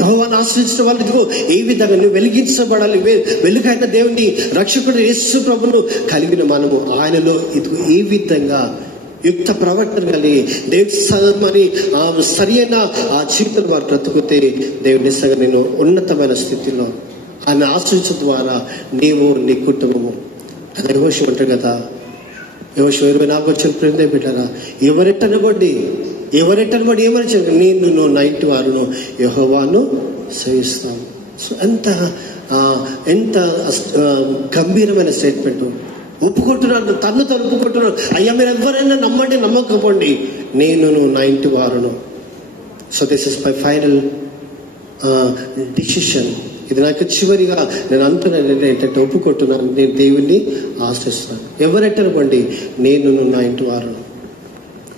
యెహోవాను ఆశ్రయించిన వాళ్ళు ఇదిగో ఈ విధంగా నువ్వు వెలిగించబడాలి. వెలుగైన దేవుని రక్షకుడు యేసు ప్రభును కలిగిన మనము ఆయనలో ఇదిగో ఈ విధంగా యుక్త ప్రవర్తన కలిగి దేవుడు మరి సరైన ఆ జీవితం వారు బ్రతుకుతే దేవుని నిజంగా నేను ఉన్నతమైన స్థితిలో ఆయన ఆశ్రయించడం ద్వారా నీవు నీ కుటుంబము కదా. యెహోషువ అంటారు కదా, యెహోషువ 24 వచ్చిన ప్రేమ పెట్టారా, ఎవరెట్టనబడి ఏమని చెప్పారు, నేను నా ఇంటి వారును యెహోవాను సేవిస్తాను. సో ఎంత గంభీరమైన స్టేట్మెంట్. ఒప్పుకుంటున్నాను, తను ఒప్పుకుంటున్నాను, అయ్యా మీరు ఎవరైనా నమ్మండి నమ్మకపోండి, నేను నా ఇంటి వారును. So this is my final decision. ఇది నాకు చివరిగా నేను అంటున్నాను ఏంటంటే ఒప్పుకుంటున్నాను, నేను దేవుణ్ణి ఆశ్రయిస్తున్నాను. ఎవరెట్టనబండి నేను నా ఇంటి వారును.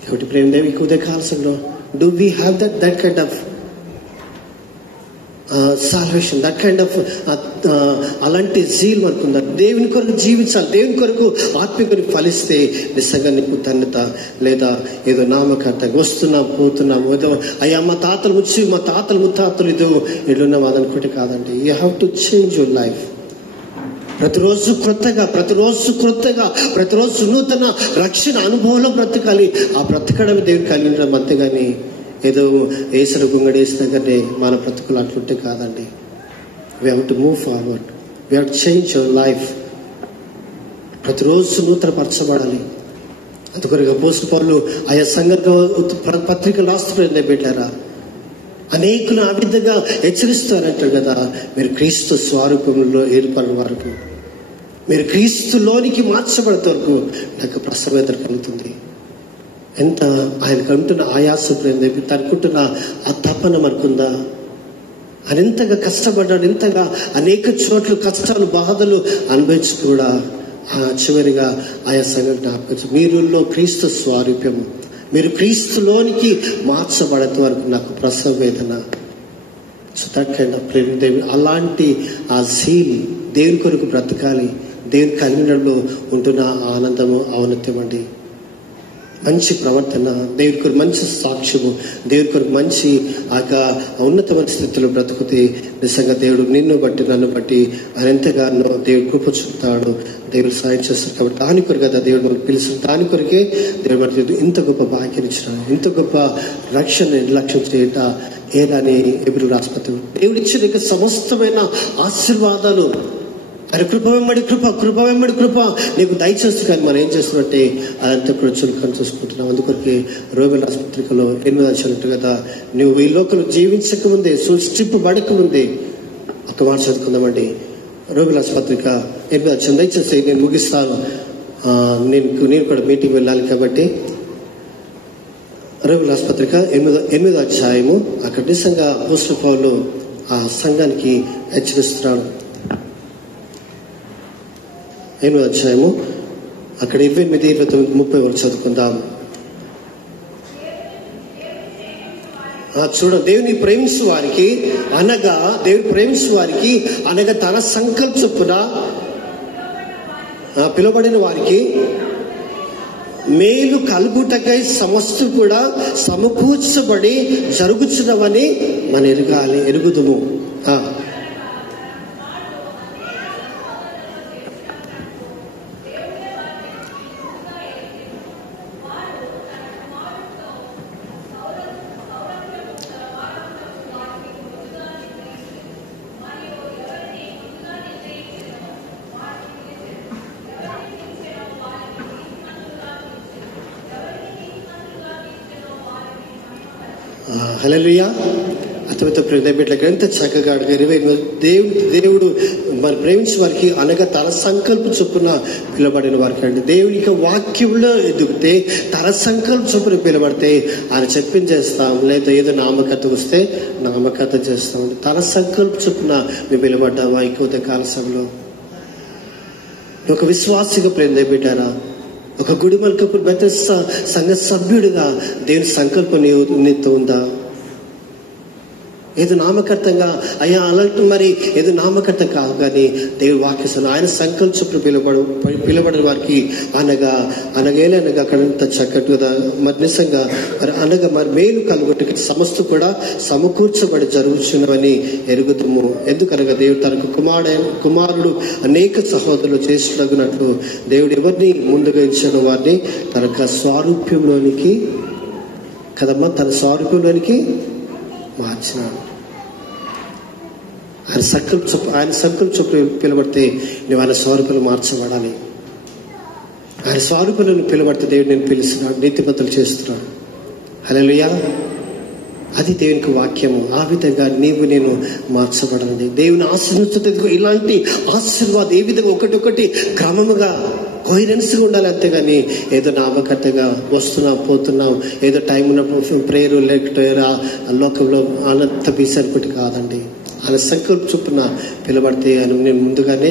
కాబట్టి ప్రేమ దేవి ఉదయకాలంలో do we have that kind of salvation, that kind of అలాంటి జీల్ మనకుందా? దేవుని కొరకు జీవించాలి, దేవుని కొరకు ఆత్మీయ కొరకు ఫలిస్తే నిజంగా నీకు ధన్యత. లేదా ఏదో నామకార్థంగా వస్తున్నాం పోతున్నాం, ఏదో అయ్యా మా తాతలు ముత్తాతలు ఇదో ఇట్లున్నాం అదనుకుంటే కాదండి. You have to change your life. ప్రతిరోజు క్రొత్తగా ప్రతిరోజు నూతన రక్షణ అనుభవంలో బ్రతకాలి. ఆ బ్రతకడం దేవుడు కలిగి ఉండడం అంతేగాని ఏదో ఏసరు గుంగడేసిన కానీ మన బ్రతుకులు అట్లుంటే కాదండి. We have to move forward, we have to change your life. ప్రతిరోజు నూతనపరచబడాలి. అందుకొరకు అపోస్తలుడు పౌలు ఆయా సంఘాలకు పత్రికలు రాస్తున్నారని పెట్టారా, అనేకులు ఆ విధంగా హెచ్చరిస్తారంటారు కదా. మీరు క్రీస్తు స్వరూపంలో ఏర్పడిన వరకు, మీరు క్రీస్తులోనికి మార్చబడే వరకు నాకు ప్రసవేదన కలుగుతుంది. ఎంత ఆయనకు అంటున్న ఆయాసం, తనకుంటున్న ఆ తపన మనకుందా? ఆయన ఎంతగా కష్టపడ్డాడు, ఎంతగా అనేక చోట్ల కష్టాలు బాధలు అనుభవించి కూడా చివరిగా ఆయా సంగతి జ్ఞాపకం, మీరులో క్రీస్తు స్వారూప్యము, మీరు క్రీస్తులోనికి మార్చబడేంత వరకు నాకు ప్రసవ వేదన. సో దట్ కైండ్ ఆఫ్ ప్రేమ, దేవుడు అలాంటి ఆ సీల్ దేవుని కొరకు బ్రతకాలి. దేవుని కలిగినలో ఉంటున్న ఆనందము, ఔన్నత్యం అండి. మంచి ప్రవర్తన, దేవుడి కొరకు మంచి సాక్ష్యము, దేవుడి కొరకు మంచి ఉన్నతమైన స్థితిలో బ్రతుకుతే నిజంగా దేవుడు నిన్ను బట్టి నన్ను బట్టి ఆయన ఎంతగానో దేవుడు కృప చూపుతాడు, దేవుడు సాయం చేస్తాడు. కాబట్టి దాని కొరకు కదా దేవుడు మనకు పిలిచిన, దాని కొరకే దేవుడు మనకి ఇంత గొప్ప భాగ్యం ఇచ్చినాడు. ఇంత గొప్ప రక్షణ నిర్లక్ష్యం చేయట ఏదని ఎబ్రిల్ రాష్ట్రపతి దేవుడు ఇచ్చిన సమస్తమైన ఆశీర్వాదాలు ఆయన కృప వెంబడి కృప నీకు దయచేస్తూ, కానీ మనం ఏం చేస్తున్నట్టే అదంతా కూడా చులకన చూసుకుంటున్నాం. అందుకొరికి రోమిల ఆసుపత్రికలో 8 అధ్యాయం కదా, నువ్వు ఈ లోకంలో జీవించకముందే, సృష్టింపబడకముందే. ఒక మాట చదువుకుందామండి. రోమిల ఆసుపత్రిక 8 అధ్యాయం దయచేసి నేను ముగిస్తాను, నేను కూడా మీటింగ్ వెళ్ళాలి కాబట్టి. రోమిల ఆసుపత్రిక 8 అధ్యాయము అక్కడ నిజంగా అపోస్తలుడు పౌలు ఆ సంఘానికి హెచ్చరిస్తున్నాడు. 8 అధ్యాయము అక్కడ 28, 29, 30 వరకు చదువుకుందాం. చూడండి, దేవుని ప్రేమించు వారికి అనగా తన సంకల్ప చొప్పున పిలువబడిన వారికి మేలు కలుగుటకై సమస్తం కూడా సమకూర్చబడి జరుగుతున్నవని మనం ఎరుగుదుము. హల్లెలూయా. అతనితో ప్రేమిట్లకి ఎంత చక్కగా దేవుడు మరి ప్రేమించిన వారికి అనగా తన సంకల్ప చొప్పున పిలబడిన వారికి అండి. దేవునికి వాక్యంలో ఎదిగితే తన సంకల్ప చొప్పున పిలబడితే ఆయన చెప్పింది చేస్తాం, లేదా ఏదో నామకథ వస్తే నామకథ చేస్తాం. తన సంకల్ప చొప్పున మేము పిలబడ్డావా? ఈ కొద్ది కాల సమయంలో ఒక విశ్వాసిగా ప్రేమ పెట్టారా? ఒక గుడిమల్కప్పుడు బెతెస్దా సంఘ సభ్యుడిగా దేవుని సంకల్పం నీతో ఉందా? ఏదో నామకర్తంగా అయ్యా అలాంటి మరి ఏదో నామకర్త కాదు, కానీ దేవుడు వాక్యం ఆయన సంకల్ప పిలబడిన వారికి అనగా అక్కడంత చక్కటిగా మరి నిజంగా మరి మేలు కలుగొట్టుకి సమస్త కూడా సమకూర్చబడి జరుగుతున్నవని ఎరుగుతాము. ఎందుకనగా దేవుడు తనకు కుమారుడు అనేక సహోదరులు చేసినట్లు దేవుడు ఎవరిని ముందుగా ఇచ్చిన వారిని తన స్వారూప్యంలోనికి కదమ్మా, తన స్వారూప్యంలోనికి మార్చినాడు. ఆయన సంకల్ప చొప్పు పిలబడితే నువ్వు ఆయన స్వరూపంలో మార్చబడాలి. ఆయన స్వరూపంలో పిలబడితే దేవుడు నేను పిలుస్తున్నాడు, నీతిమంతులు చేస్తున్నాడు. హల్లెలూయా. అది దేవునికి వాక్యము. ఆ విధంగా నేను మార్చబడాలి. దేవుని ఆశీర్వదించు. ఇలాంటి ఆశీర్వాదం ఏ విధంగా ఒకటొకటి క్రమముగా కోహిరెన్స్గా ఉండాలి. అంతేగాని ఏదో నామకర్తగా వస్తున్నాం పోతున్నాం, ఏదో టైం ఉన్నప్పుడు ప్రేయర్ లేకపోతే లోకంలో అనంత పీసరిపట్టి కాదండి. ఆయన సంకల్ప చొప్పున పిలబడితే ఆయన నేను ముందుగానే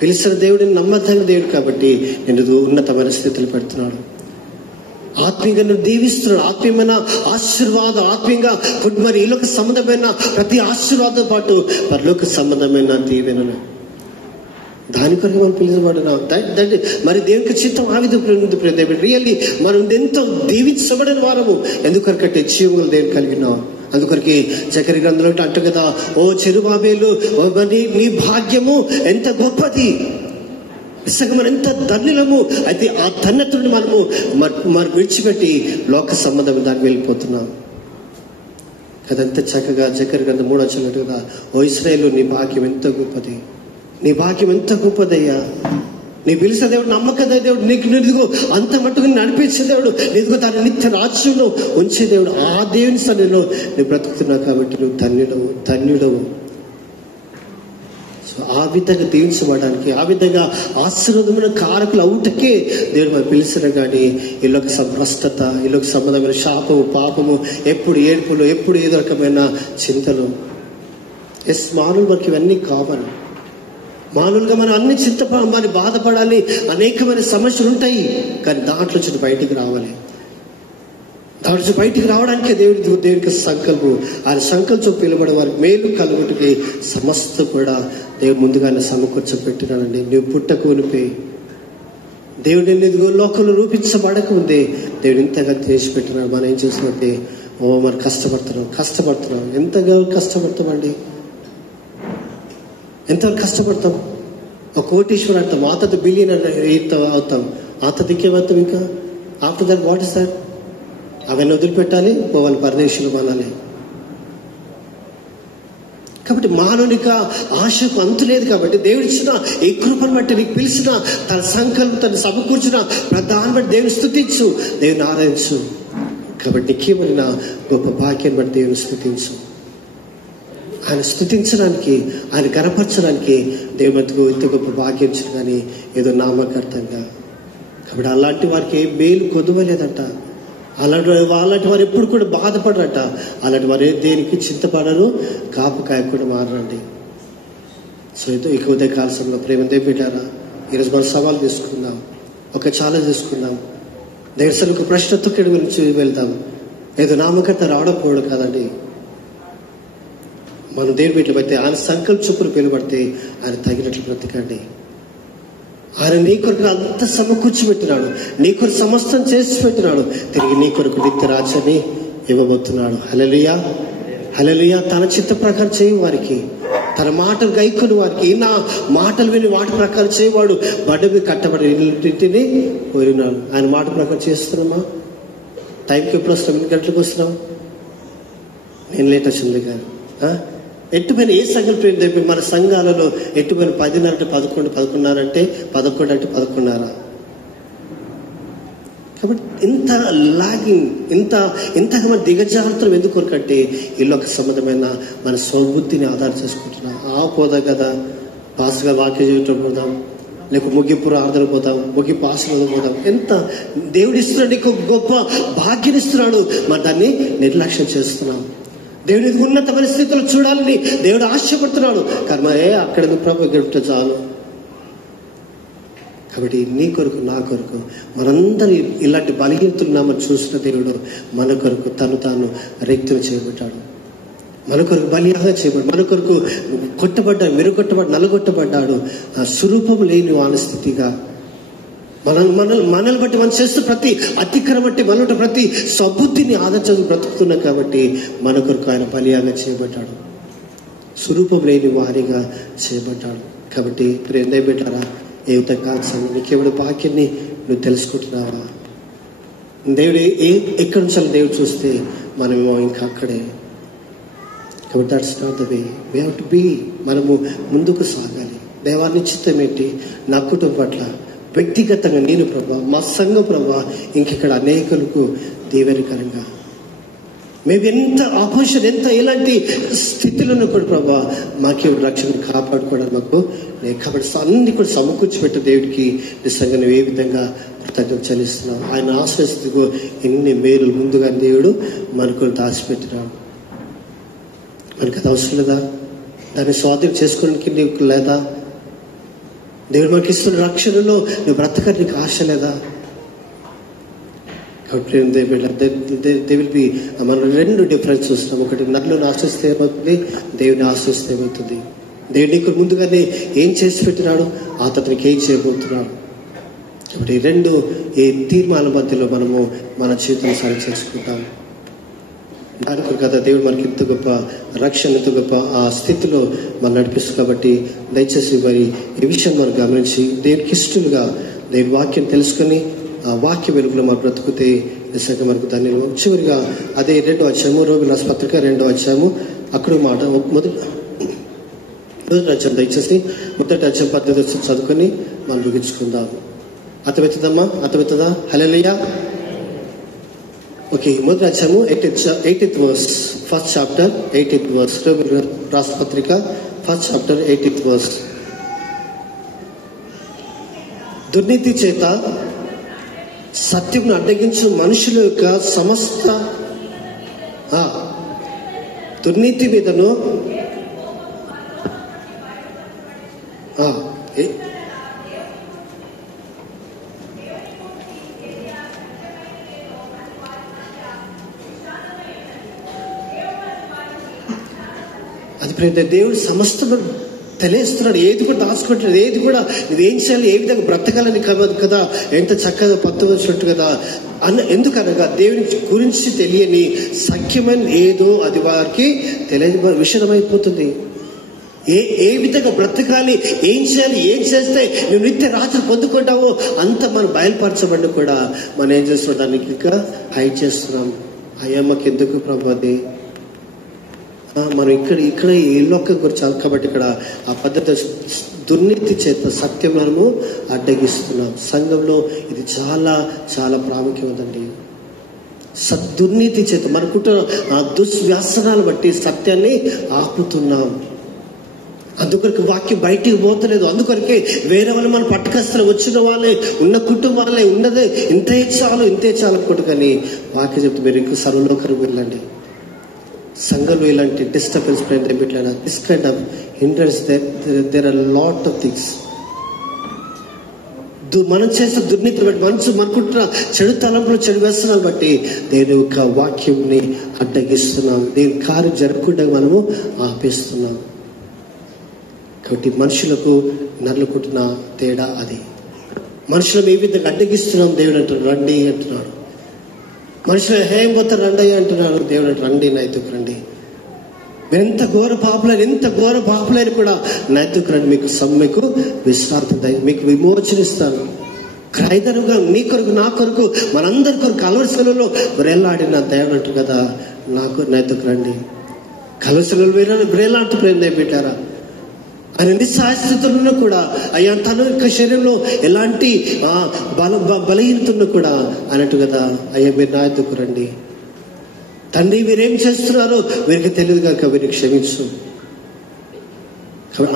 పిలిచిన దేవుడిని నమ్మదగిన దేవుడు కాబట్టి నేను ఉన్నతమైన స్థితిలో పెడుతున్నాడు. ఆత్మీయంగా నువ్వు దీవిస్తున్నాడు. ఆత్మీయమైన ఆశీర్వాదం, ఆత్మీయంగా మరి ఈ లోక సంబంధమైన ప్రతి ఆశీర్వాదంతో పాటు పరలోక సంబంధమైన దీవెనలు దాని కొరకు మనం పిలువబడినాం. మరి దేవునికి చిత్తం ఆ విధంగా రియల్లీ మనం ఎంతో దీవించబడిన వారము. ఎందుకంటే జీవములు దేవుని కలిగినాం. అందుకొరికి జకర్యా గ్రంథంలో అంట కదా, ఓ చెరుబాబేలు నీ భాగ్యము ఎంత గొప్పది, నిజంగా మనం ఎంత ధన్యులము. అయితే ఆ ధన్యతను మనము విడిచిపెట్టి లోక సంబంధం దానికి వెళ్ళిపోతున్నాం. అదంతా చక్కగా జకర్యా గ్రంథం 3వ వచనం కదా, ఓ ఇశ్రాయేలు నీ భాగ్యం ఎంత గొప్పది, నీ భాగ్యం ఎంత గొప్పదయ్యా. నీ పిలిచిన దేవుడు, నమ్మకం దేవుడు, నీకు నిలుగు అంత మట్టుకు నడిపించే దేవుడు, నిలుగు తన నిత్య రాజ్యంలో ఉంచే దేవుడు. ఆ దేవుని సన్నిధిలో నువ్వు బ్రతుకుతున్నావు కాబట్టి నువ్వు ధన్యుడవు. సో ఆ విధంగా దీవించబడడానికి, ఆ విధంగా ఆశీర్వాదమైన కారకులు అవుటకే దేవుడు మనం పిలిచిన. కానీ ఇల్లోకి భ్రష్టత, ఇల్లోకి సంబంధమైన శాపము, పాపము, ఎప్పుడు ఏడుపులు, ఎప్పుడు ఏదో రకమైన చింతలు. మానవులు మనకి ఇవన్నీ కావాలి. మామూలుగా మనం అన్ని మరి బాధపడాలి, అనేకమైన సమస్యలు ఉంటాయి. కానీ దాంట్లో నుంచి బయటికి రావాలి. దాంట్లో బయటికి రావడానికే దేవునికి సంకల్పం. ఆయన సంకల్పం పిలువబడే వారికి మేలు కలుగుటకి సమస్త కూడా దేవుడు ముందుగానే సమకూర్చబెట్టినాడండి. నువ్వు పుట్టకూనిపే దేవుడు ఎన్నిదిగో లోకంలో రూపించబడక ఉందే దేవుడు ఇంతగా చేసి పెట్టినాడు. మనం ఏం చేసినట్టే, మరి కష్టపడుతున్నాం. ఎంతగా కష్టపడతామండి, ఎంతవరకు కష్టపడతాం. ఒక కోటీశ్వరు అంటాం, ఆ తర్వాత బిలియనర్ అవుతాం, ఆ తర్వాత ఇంకేమవుతాం. ఇంకా after that what is that? అవన్నీ వదిలిపెట్టాలి, పోవాలి పరదేశంలో మానాలి. కాబట్టి మానవునిక ఆశకు అంతు లేదు. కాబట్టి దేవుడు ఇచ్చిన ఈ కృపను బట్టి, నీకు పిలిచిన తన సంకల్పం, తను సమకూర్చిన ప్రధాని బట్టి దేవుని స్తుతించు, దేవుని ఆరాధించు. కాబట్టి నీకేమైన గొప్ప భాగ్యాన్ని బట్టి దేవుని స్తుతించు. ఆయన స్తుతించడానికి, ఆయన గణపరచడానికి దేవునికు ఇంత గొప్ప భాగ్యం ఇచ్చిన, కానీ ఏదో నామకర్తంగా. కాబట్టి అలాంటి వారికి ఏ మేలు కొదవలేదంట. అలాంటి వారు ఎప్పుడు కూడా బాధపడరట. అలాంటి వారు దేనికి చింతపడరు, కాపు కాయకుండా మారండి. సో ఇక ఉదయ కాల సమయంలో ప్రేమ దేవిటారా, ఈరోజు మనం సవాల్ తీసుకుందాం, ఒక ఛాలెంజ్ తీసుకుందాం. దేశం ఒక ప్రశ్నతో గురించి వెళ్దాం. ఏదో నామకర్త రావడం పోవడం కాదండి. మనం దేవుని బిడ్డలు పడితే, ఆయన సంకల్ప చొప్పున పిలువబడితే ఆయన తగినట్లు బ్రతకండి. ఆయన నీ కొరకు అంత సమకూర్చి పెట్టినాడు, నీ కొరకు సమస్తం చేసి పెట్టినాడు. తిరిగి నీ కొరకు నిత్య రాజ్యాన్ని ఇవ్వబోతున్నాడు. హల్లెలూయా, హల్లెలూయా. తన చిత్త ప్రకారం చేయు వారికి, తన మాటలు గైకొని వారికి, నా మాటలు విని వాటి ప్రకారం చేయవాడు బడ్డవి కట్టబడి ఇంటిని పోయినాడు. ఆయన మాట ప్రకారం చేస్తున్నామా? టైంకి ఎప్పుడు వస్తున్నాం? 8 గంటలకు వస్తున్నాం. నేను లేట్ వచ్చింది కానీ ఎట్టుపోయిన ఏ సంఘం చెప్పి మన సంఘాలలో ఎట్టుపోయిన 10:30 అంటే 11, 11:30 అంటే 11 అంటే 11:30. కాబట్టి ఇంత లాగింగ్, ఇంతగా మన దిగజారుతం ఎందుకొరకంటే ఇల్లు సంబంధమైన మన స్వబుద్ధిని ఆధారం చేసుకుంటున్నాం. పోదా కదా, పాస్గా వాక్య జీవితం పోదాం, లేక ముగింపు ఆరాధన పోదాం, ముగింపు ఆశీర్వాదం పోదాం. ఎంత దేవుడు ఇస్తున్నాడు, నీకు గొప్ప భాగ్యం ఇస్తున్నాడు. మరి దాన్ని నిర్లక్ష్యం చేస్తున్నాం. దేవుడి ఉన్నత పరిస్థితులు చూడాలని దేవుడు ఆశపడుతున్నాడు. కానీ మరే అక్కడ ప్రభు గడుపుట చాలు. కాబట్టి నీ కొరకు, నా కొరకు, మనందరి ఇలాంటి బలహీనతలున్నామని చూసిన దేవుడు మన కొరకు తాను రిక్తులు చేయబడ్డాడు. మన కొరకు బలియాగా చేయబడ్డాడు. మన కొరకు కొట్టబడ్డాడు, మెరుగొట్టబడ్డాడు, నలగొట్టబడ్డాడు. ఆ స్వరూపం లేని వాని స్థితిగా మనల్ని బట్టి మనం చేస్తున్న ప్రతి అతిక్రమ బట్టి మనలో ప్రతి సబుద్ధిని ఆదర్శం బ్రతుకుతున్నాం. కాబట్టి మన కొరకు ఆయన బలియాగా చేయబడ్డాడు, స్వరూపం లేని వారిగా చేయబడ్డాడు. కాబట్టి ప్రేమ పెట్టారా, ఏ కాల్సం నీకేమైనా భాగ్యాన్ని నువ్వు తెలుసుకుంటున్నావా? దేవుడు ఎక్కడి నుంచి దేవుడు చూస్తే మనమేమో ఇంకా అక్కడే. కాబట్టి that's not the way. We have to be. మనము ముందుకు సాగాలి. దేవాన్ని చిత్తం ఏంటి? నా కుటుంబం పట్ల, వ్యక్తిగతంగా నేను ప్రభా, మా సంఘం ప్రభా, ఇంకెక్కడ అనేకులకు దీవెనకరంగా, మేము ఎంత ఆపోజిషన్, ఎంత ఎలాంటి స్థితిలో కూడా ప్రభా మాకే రక్షణ కాపాడుకోవడానికి మాకు కాబట్టి అన్ని కూడా సమకూర్చిపెట్టే దేవుడికి నిజంగా నువ్వు ఏ విధంగా కృతజ్ఞత చెల్లిస్తున్నావు. ఆయన ఆశ్రయిస్తూ ఎన్ని మేలు ముందుగా దేవుడు మనకు దాచిపెట్టినాడు. మనకు అది అవసరం లేదా? దాన్ని స్వాధీనం చేసుకోవడానికి నీకు లేదా? దేవుడు మనకి ఇస్తున్న రక్షణలో నువ్వు బ్రతకడానికి నీకు ఆశ లేదా? కాబట్టి విల్ బి మనం 2 డిఫరెన్స్ చూస్తున్నాం. ఒకటి నన్ను ఆశ్రయిస్తే ఏమవుతుంది, దేవుని ఆశ్రయిస్తే ఏమవుతుంది. దేవుడు నీకు ముందుగానే ఏం చేసి పెట్టినాడు, ఆ తనకి ఏం చేయబోతున్నాడు. కాబట్టి 2 ఈ తీర్మానాల మధ్యలో మనము మన జీవితం సరి చేసుకుంటాం. దానికి కదా దేవుడు మనకి ఇంత గొప్ప రక్షణ, ఇంత గొప్ప ఆ స్థితిలో మనం నడిపిస్తుంది. కాబట్టి దయచేసి మరి ఈ విషయం మనం గమనించి దేవునికి ఇష్టలుగా దేవుని వాక్యం తెలుసుకొని ఆ వాక్య వెలుగులో మనం బ్రతుకుతే నిజంగా మనకు దాన్ని. చివరిగా అదే 2వ అధ్యాయము, రోగుల రాసిన పత్రిక 2వ అధ్యాయము, అక్కడ మాట మొదటి అధ్యాయం దయచేసి మొదటి అధ్యాయం 18 చదువుకొని మనం ముగించుకుందాం. అర్థమవుతుందమ్మా? అర్థమవుతుందా? హల్లెలూయా. ఓకే, మొదటి అధ్యాయము 18th verse, first chapter 18th verse, రాష్ట్ర పత్రిక ఫస్ట్ చాప్టర్ 18th verse. దుర్నీతి చేత సత్యంను అడ్డగించు మనుషుల యొక్క సమస్త దుర్నీతి మీదను అది ప్రేమ దేవుడు సమస్త తెలియస్తున్నాడు. ఏది కూడా దాచుకోవట్లేదు. ఏది కూడా నువ్వేం చేయాలి, ఏ విధంగా బ్రతకాలని కదా ఎంత చక్కగా పత్తవచ్చినట్టు కదా ఎందుకనగా దేవుని గురించి తెలియని సఖ్యమైన ఏదో అది వారికి విషయమైపోతుంది. ఏ విధంగా బ్రతకాలి, ఏం చేయాలి, ఏం చేస్తే నువ్వు నిత్య రాత్రి పొందుకుంటావో అంత మనం బయలుపరచబడి కూడా మనం ఏం చేస్తున్నాం, దానికి ఇంకా హైడ్ చేస్తున్నాం. అయ్యమ్మకి ఎందుకు ప్రభు అది మనం ఇక్కడ ఈ లోకం గురించి కాబట్టి ఇక్కడ ఆ పద్ధతి దుర్నీతి చేత సత్యం మనము అడ్డగిస్తున్నాం. సంఘంలో ఇది చాలా చాలా ప్రాముఖ్యమైనదండి. దుర్నీతి చేత మనకుంటున్న దుశ్వ్యాసనాలు బట్టి సత్యాన్ని ఆపుతున్నాం. అందుకొరకు వాక్యం బయటికి పోతలేదు. అందుకొరకే వేరే వాళ్ళు మనం పట్టుకొస్తారు. వచ్చిన వాళ్ళే, ఉన్న కుటుంబాలే ఉన్నదే ఇంతే చాలు అనుకుంటు. కానీ వాక్యం చెప్తే మీరు ఇంకా సర్వలోకరికి వెళ్ళండి. సంఘంలో ఇలాంటి డిస్టర్బెన్స్ పెట్టిన this kind of hindrance there are lot of things. మనం చేసే దుర్నీతిని బట్టి మనకుంటున్న చెడు తలంపులు, చెడు వ్యసనాలు బట్టి దేని యొక్క వాక్యంని అడ్డగిస్తున్నాం. దేని కార్యం జరగకుండా మనము ఆపేస్తున్నాం. కాబట్టి మనుషులకు నరులుకుంటున్న తేడా అది. మనుషులను ఏ విధంగా అడ్డగిస్తున్నాం. దేవుడు అంటున్నాడు రండి అంటున్నాడు. మనుషులు ఏం పోతారు రండి అంటున్నారు. దేవుడు అంటే రండి, నైతుకు రండి. ఎంత ఘోర పాపులైన కూడా నైతుకు రండి, మీకు విశ్రాంతి, మీకు విమోచనిస్తాను. క్రైదనుగా నీ కొరకు నా కొరకు మనందరి కొరకు కలవరిశిలలో బ్రేలాడిన దేవుడు అంటు కదా నాకు నైతుకు రండి. కలవరిశిలలో బ్రేలాంటి ప్రేమ పెట్టారా? ఆయన నిస్సాయస్థితులను కూడా అయ్యా తన యొక్క శరీరంలో ఎలాంటి బలహీనతను కూడా అన్నట్టు కదా అయ్యా మీరు నా ఎద్దుకు రండి. తండ్రి మీరేం చేస్తున్నారో వీరికి తెలియదు కనుక వీరికి క్షమించు.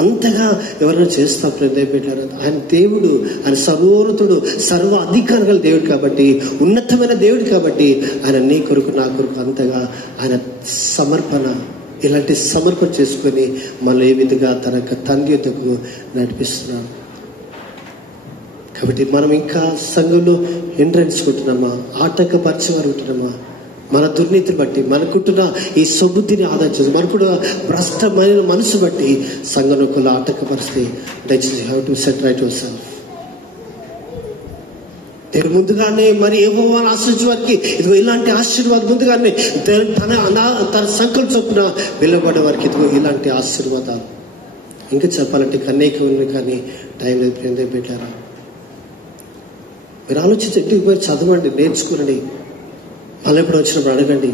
అంతగా ఎవరైనా చేస్తాం పెట్టారు. ఆయన దేవుడు, ఆయన సర్వోన్నతుడు, సర్వ అధికారం గల దేవుడు కాబట్టి, ఉన్నతమైన దేవుడు కాబట్టి ఆయన నీ కొరకు నా కొరకు అంతగా ఆయన ఇలాంటి సమర్పణ చేసుకుని మళ్ళీ ఏ విధంగా తన యొక్క తండ్రి యొద్దకు నడిపిస్తున్నాం. కాబట్టి మనం ఇంకా సంఘంలో హిండ్రెన్స్ ఉంటున్నామా, ఆటంకపరిచేవారు ఉంటున్నామా? మన దుర్నీతిని బట్టి, మనకుంటున్న ఈ సబుద్ధిని ఆదాయం చేసి, మనకున్న భ్రష్టమైన మనసు బట్టి సంఘంలో కొన్ని ఆటంకపరిస్తే దయచేసి have to set right your self. దేవుడు ముందుగానే మరి యెహోవాను ఆశ్రయించే వారికి ఇదిగో ఇలాంటి ఆశీర్వాదం ముందుగానే తన సంకల్ప చొప్పున వెళ్ళబడే వారికి ఇదిగో ఇలాంటి ఆశీర్వాదాలు. ఇంకా చెప్పాలంటే అనేక ఉంది కానీ టైం లేదు పెట్టారా? మీరు ఆలోచించి ఇంటికి పోయి చదవండి, నేర్చుకునండి, మళ్ళీ ఎప్పుడు వచ్చినప్పుడు అడగండి.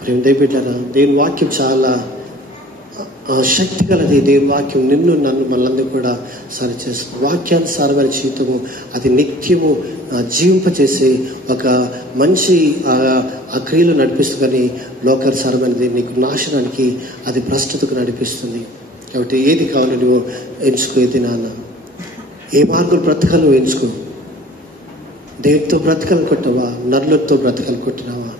ప్రేమ పెట్టారా? దేవుని వాక్యం చాలా శక్తి కలది. దేవుని వాక్యం నిన్ను నన్ను మనందరూ కూడా సరిచేస్తుంది. వాక్యానుసారమైన జీవితము అది నిత్యము జీవింపచేసి ఒక మంచి ఆ క్రియలు నడిపిస్తుంది. కానీ లోకానుసారమైనది నీకు నాశనానికి, అది భ్రష్టతకు నడిపిస్తుంది. కాబట్టి ఏది కావాలి నువ్వు ఎంచుకో. ఇది నాన్న ఏ మార్గం బ్రతకాలి నువ్వు ఎంచుకో. దేవుడితో బ్రతకాలనుకుంటున్నావా? నరులతో బ్రతకాలనుకుంటున్నావా?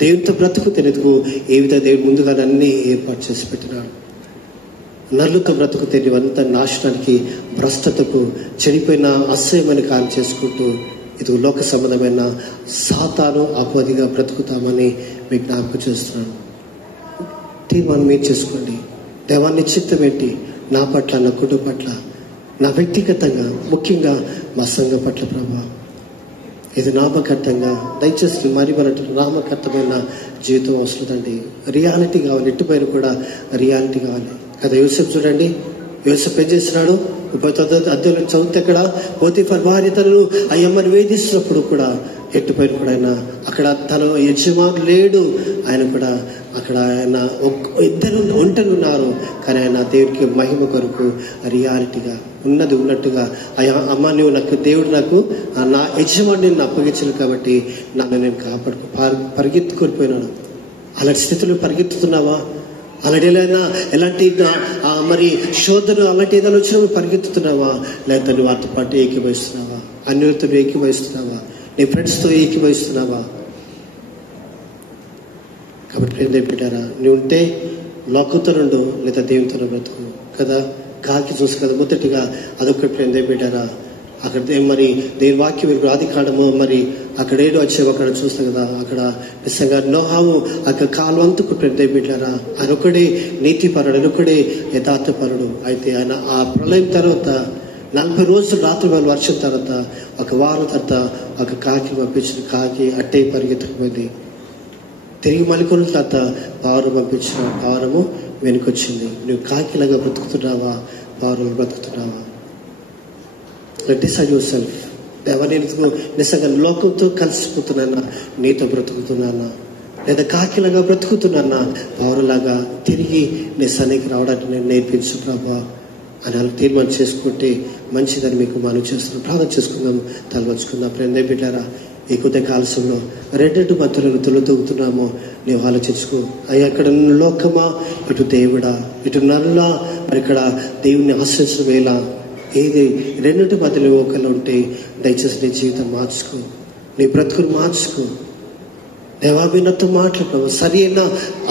దేవుడితో బ్రతుకు తెలియదుకు ఏ విధంగా దేవుడు ముందుగా అన్నీ ఏర్పాటు చేసి పెట్టినాడు. నరులతో బ్రతుకు తెలియవంతా నాశనానికి, భ్రష్టతకు, చెడిపోయిన అసహ్యమైన కార్యం చేసుకుంటూ ఇది లోక సంబంధమైన సాతాను అపవాదిగా బ్రతుకుతామని మీకు జ్ఞాపకం చేస్తున్నాను. తీర్మానం మీరు చేసుకోండి. దేవాన్ని చిత్తం ఏంటి నా పట్ల, నా కుటుంబం పట్ల, నా వ్యక్తిగతంగా, ముఖ్యంగా మా సంఘం పట్ల ప్రభా ఇది నామకట్టంగా దయచేసి మరి మన నామకట్టమైన జీవితం వస్తుందండి. రియాలిటీ కావాలి, ఎట్టుపైన కూడా రియాలిటీ కావాలి కదా. యోసేపు చూడండి, యోసేపు ఏం చేస్తున్నాడు? 39వ అధ్యాయంలో చదివితే అక్కడ పోతీఫర్ భార్య తనను ఆ అమ్మని వేధిస్తున్నప్పుడు కూడా ఎట్టుపైన కూడా ఆయన అక్కడ తన యజమానుడు లేడు, ఆయన కూడా అక్కడ ఆయన ఇద్దరు ఒంటరి ఉన్నారు. కానీ ఆయన దేవుడికి మహిమ కొరకు రియాలిటీగా ఉన్నది ఉన్నట్టుగా అమ్మ నువ్వు నాకు దేవుడు నాకు నా యజమాని నేను అప్పగించను కాబట్టి నన్ను నేను పరిగెత్తుకొని అలాంటి స్థితిలో పరిగెత్తుతున్నావా? అలాంటి ఎలాంటి మరి శోధన అలాంటి ఏదైనా వచ్చినప్పుడు పరిగెత్తుతున్నావా? లేదా నువ్వు వారితో పాటు ఏకీభవిస్తున్నావా? అన్యులతో ఏకీభవిస్తున్నావా? నీ ఫ్రెండ్స్తో ఏకీభవిస్తున్నావా? కాబట్టి ఏం పెట్టారా? నువ్వు ఉంటే లోకంతో నుండు లేదా దేవునితో బ్రతుకు కదా. కాకి చూసు కదా మొదటిగా అదొకటి ఏం పెట్టారా? అక్కడ మరి దేని వాక్యం ఆది కాండము మరి అక్కడ ఏడు వచ్చేవి అక్కడ చూస్తాం కదా. అక్కడ నిజంగా నోహాము అక్కడ కాలువంతుకు పెట్టారా? ఆయన ఒకడే నీతిపరుడు, ఆయన ఒకడే యథార్థపరుడు. అయితే ఆయన ఆ ప్రళయం తర్వాత 40 రోజులు రాత్రి వేళ వర్షం తర్వాత ఒక వారం తర్వాత ఒక కాకి పంపించిన కాకి అట్టే పరిగెత్తుకుపోయింది. తిరిగి మలికొన్న తర్వాత పావురం పంపించిన పావురము వెనుకొచ్చింది. నువ్వు కాకిలాగా బ్రతుకుతున్నావా? పావురం బ్రతుకుతున్నావా? Decide your self. నేను నిజంగా లోకంతో కలిసిపోతున్నానా? నీతో బ్రతుకుతున్నానా? లేదా కాకిలాగా బ్రతుకుతున్నానా? పౌరులాగా తిరిగి నీ సన్నిధికి రావడానికి నేను నేర్పించు ప్రభా అని అలా తీర్మానం చేసుకుంటే మంచిదని మీకు మనవి చేస్తున్నాం. ప్రార్థన చేసుకుందాం, తలవంచుకుందాం. ప్రేమ బిడ్డారా, ఈ కొద్ది కాలశంలో రెండింటి మధ్యలో తొలుతూగుతున్నామో నీవు ఆలోచించుకో. అయ్యా ఇక్కడ లోకమా, ఇటు దేవుడా, ఇటు నల్లా, మరి ఇక్కడ దేవుణ్ణి ఆశ్రయించడం వేలా ఏది రెండింటి మధ్యలో ఒకళ్ళు ఉంటే దయచేసి నీ జీవితం మార్చుకో, నీ బ్రతుకుని మార్చుకో. దేవాభినతో మాటలు ప్రభు, సరి అయిన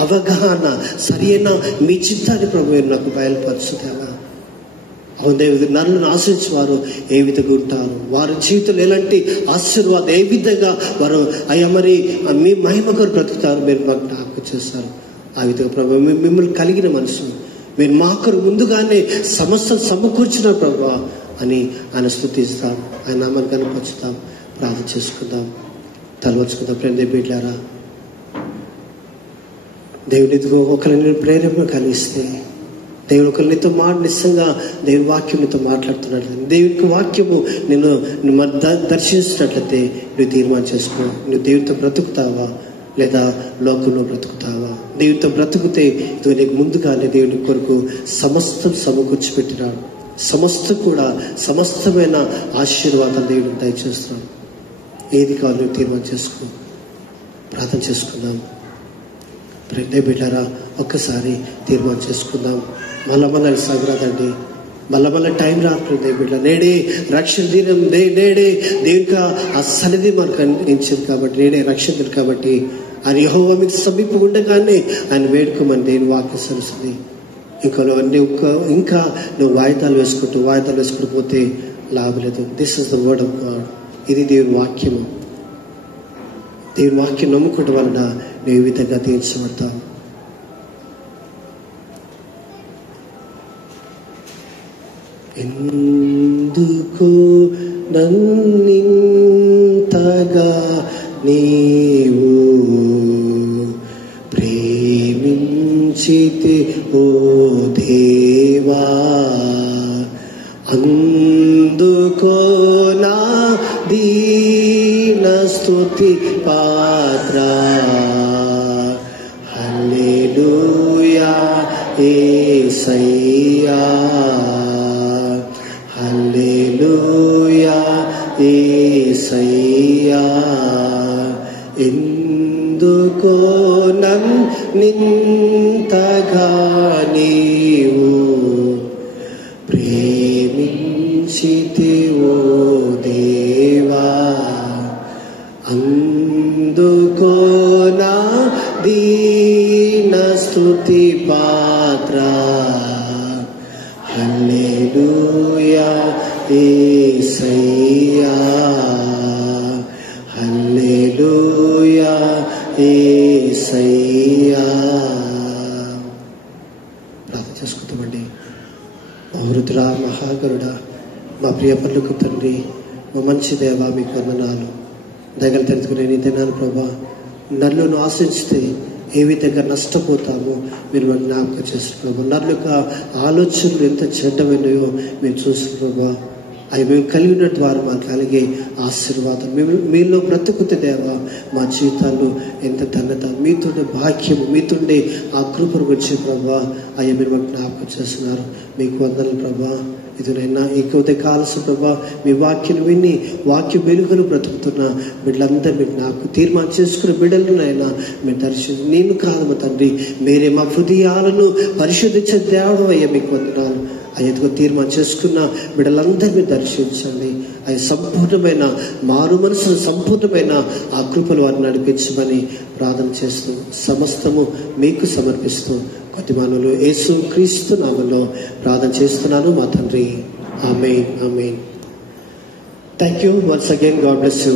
అవగాహన, సరి అయిన మీ చిత్తాన్ని ప్రభు నాకు బయలుపరుచుదేవా. అవును దేవుడు, నన్ను ఆశ్రయించి వారు ఏ విధంగా ఉంటారు, వారి జీవితంలో ఎలాంటి ఆశీర్వాదం, ఏ విధంగా వారు అయ్యా మరి మీ మహిమ కొరకు బ్రతుకుతారు మీరు మాకు జ్ఞాపకం చేస్తారు. ఆ విధంగా ప్రభు మిమ్మల్ని కలిగిన మనసు మీరు మా కొరకు ముందుగానే సమస్యలు సమకూర్చిన ప్రభు అని ఆయన స్తుతిస్తాం, ఆయన నామాన్ని కనపరుచుతాం. ప్రార్థన చేసుకుందాం, తలవంచుకుందాం. ప్రేమ బిడ్డలారా, దేవుని ఒకరిని ప్రేరేపణ కలిగిస్తే దేవుడు ఒకరు నీతో నిజంగా దేవుని వాక్యం నీతో మాట్లాడుతున్నట్లయితే, దేవునికి వాక్యము నేను దర్శించినట్లయితే నువ్వు తీర్మానం చేసుకో. నువ్వు దేవునితో బ్రతుకుతావా లేదా లోకంలో బ్రతుకుతావా? దేవునితో బ్రతుకుతే ఇది నీకు ముందుగానే దేవుని కొరకు సమస్తం సమకూర్చి పెట్టినాడు. సమస్తమైన ఆశీర్వాదాలు దేవుడికి దయచేస్తున్నాడు. ఏది కావాలి నువ్వు తీర్మానం చేసుకో. ప్రార్థన చేసుకుందాం. ప్రేమ బిడ్డారా, ఒక్కసారి తీర్మానం చేసుకుందాం. మళ్ళా సాగరాదండి, మళ్ళా టైం రాకుండా బిడ్డ. నేడే రక్షణ దినం, నేడే దేవునికి ఆ సన్నిధి మనకు అందించింది కాబట్టి, నేడే రక్షణ దినం కాబట్టి ఆయన యెహోవా మీకు సమీపం ఉండగానే ఆయన వేడుకోమని దేవుని వాక్యం సరుస్తుంది. ఇంకా నువ్వు వాయిదాలు వేసుకుంటూ పోతే లాభం లేదు. This is the word of God. ఇది దేవుని వాక్యము. దేవుని వాక్యం నమ్ముకోవడం వలన నువ్వు ఈ విధంగా తీర్చబడతావు. ఎందుకు నన్నింతగా నీవు ప్రేమించితి ఓ దేవా, అందుకో నా దీన స్తుతి పాత్ర. హల్లెలూయా యేసయ్యా, హల్లెలూయా యేసయ్యా. ఎందుకో నన్నింతగా నీవు ప్రేమించితివో దేవా, అందుకో నా దీన స్తుతి పాత్ర. హల్లెలూయా యేసయ్యా, హల్లెలూయా యేసయ్యా. ప్రార్థన చేసుకుంటామండి. మహోన్నతుడా, మహాగరుడా, మా ప్రియ పరలోకపు తండ్రి, మా మంచి దేవా, మీకు వందనాలు. దయగల తెలుసుకునే నీ దినాలు ప్రభా, నన్ను ఆశించితే ఏ విధంగా నష్టపోతామో మీరు మనం జ్ఞాపకం చేసిన ప్రభా. నన్ను ఆలోచనలు ఎంత చెడ్డమైనయో మేము చూసిన ప్రభా, అవి మేము కలిగిన ద్వారా మాకు కలిగే ఆశీర్వాదం మీలో బ్రతుకుతే దేవా, మా జీవితాల్లో ఎంత ధన్యత, మీతుండే భాగ్యము, మీతుండే ఆ కృపను వచ్చే ప్రభా అయ్యా మీరు మాకు జ్ఞాపకం చేస్తున్నారు. మీకు వందనాలు ప్రభా. ఇదినైనా ఈ కాలసు ప్రభా, మీ వాక్యం విని వాక్య వెలుగును బ్రతుకుతున్న బిడ్డలందరూ మీరు నాకు తీర్మానం చేసుకున్న బిడ్డలనైనా మీరు దర్శించి, నేను కాదు మా తండ్రి, మీరే మా హృదయాలను పరిశోధించే దేవుడు అయ్యా మీకు వందనాలు. అయ్యా తీర్మానం చేసుకున్న బిడ్డలందరినీ దర్శించండి. అయ్యా సంపూర్ణమైన మారు మనసును, సంపూర్ణమైన ఆ కృపలు వారిని నడిపించమని ప్రార్థన చేస్తూ సమస్తము మీకు సమర్పిస్తూ కొద్ది మానవులు యేసు క్రీస్తు నామములో ప్రార్థన చేస్తున్నాను మా తండ్రి. ఆమేన్, ఆమేన్. Thank you once again. God bless you.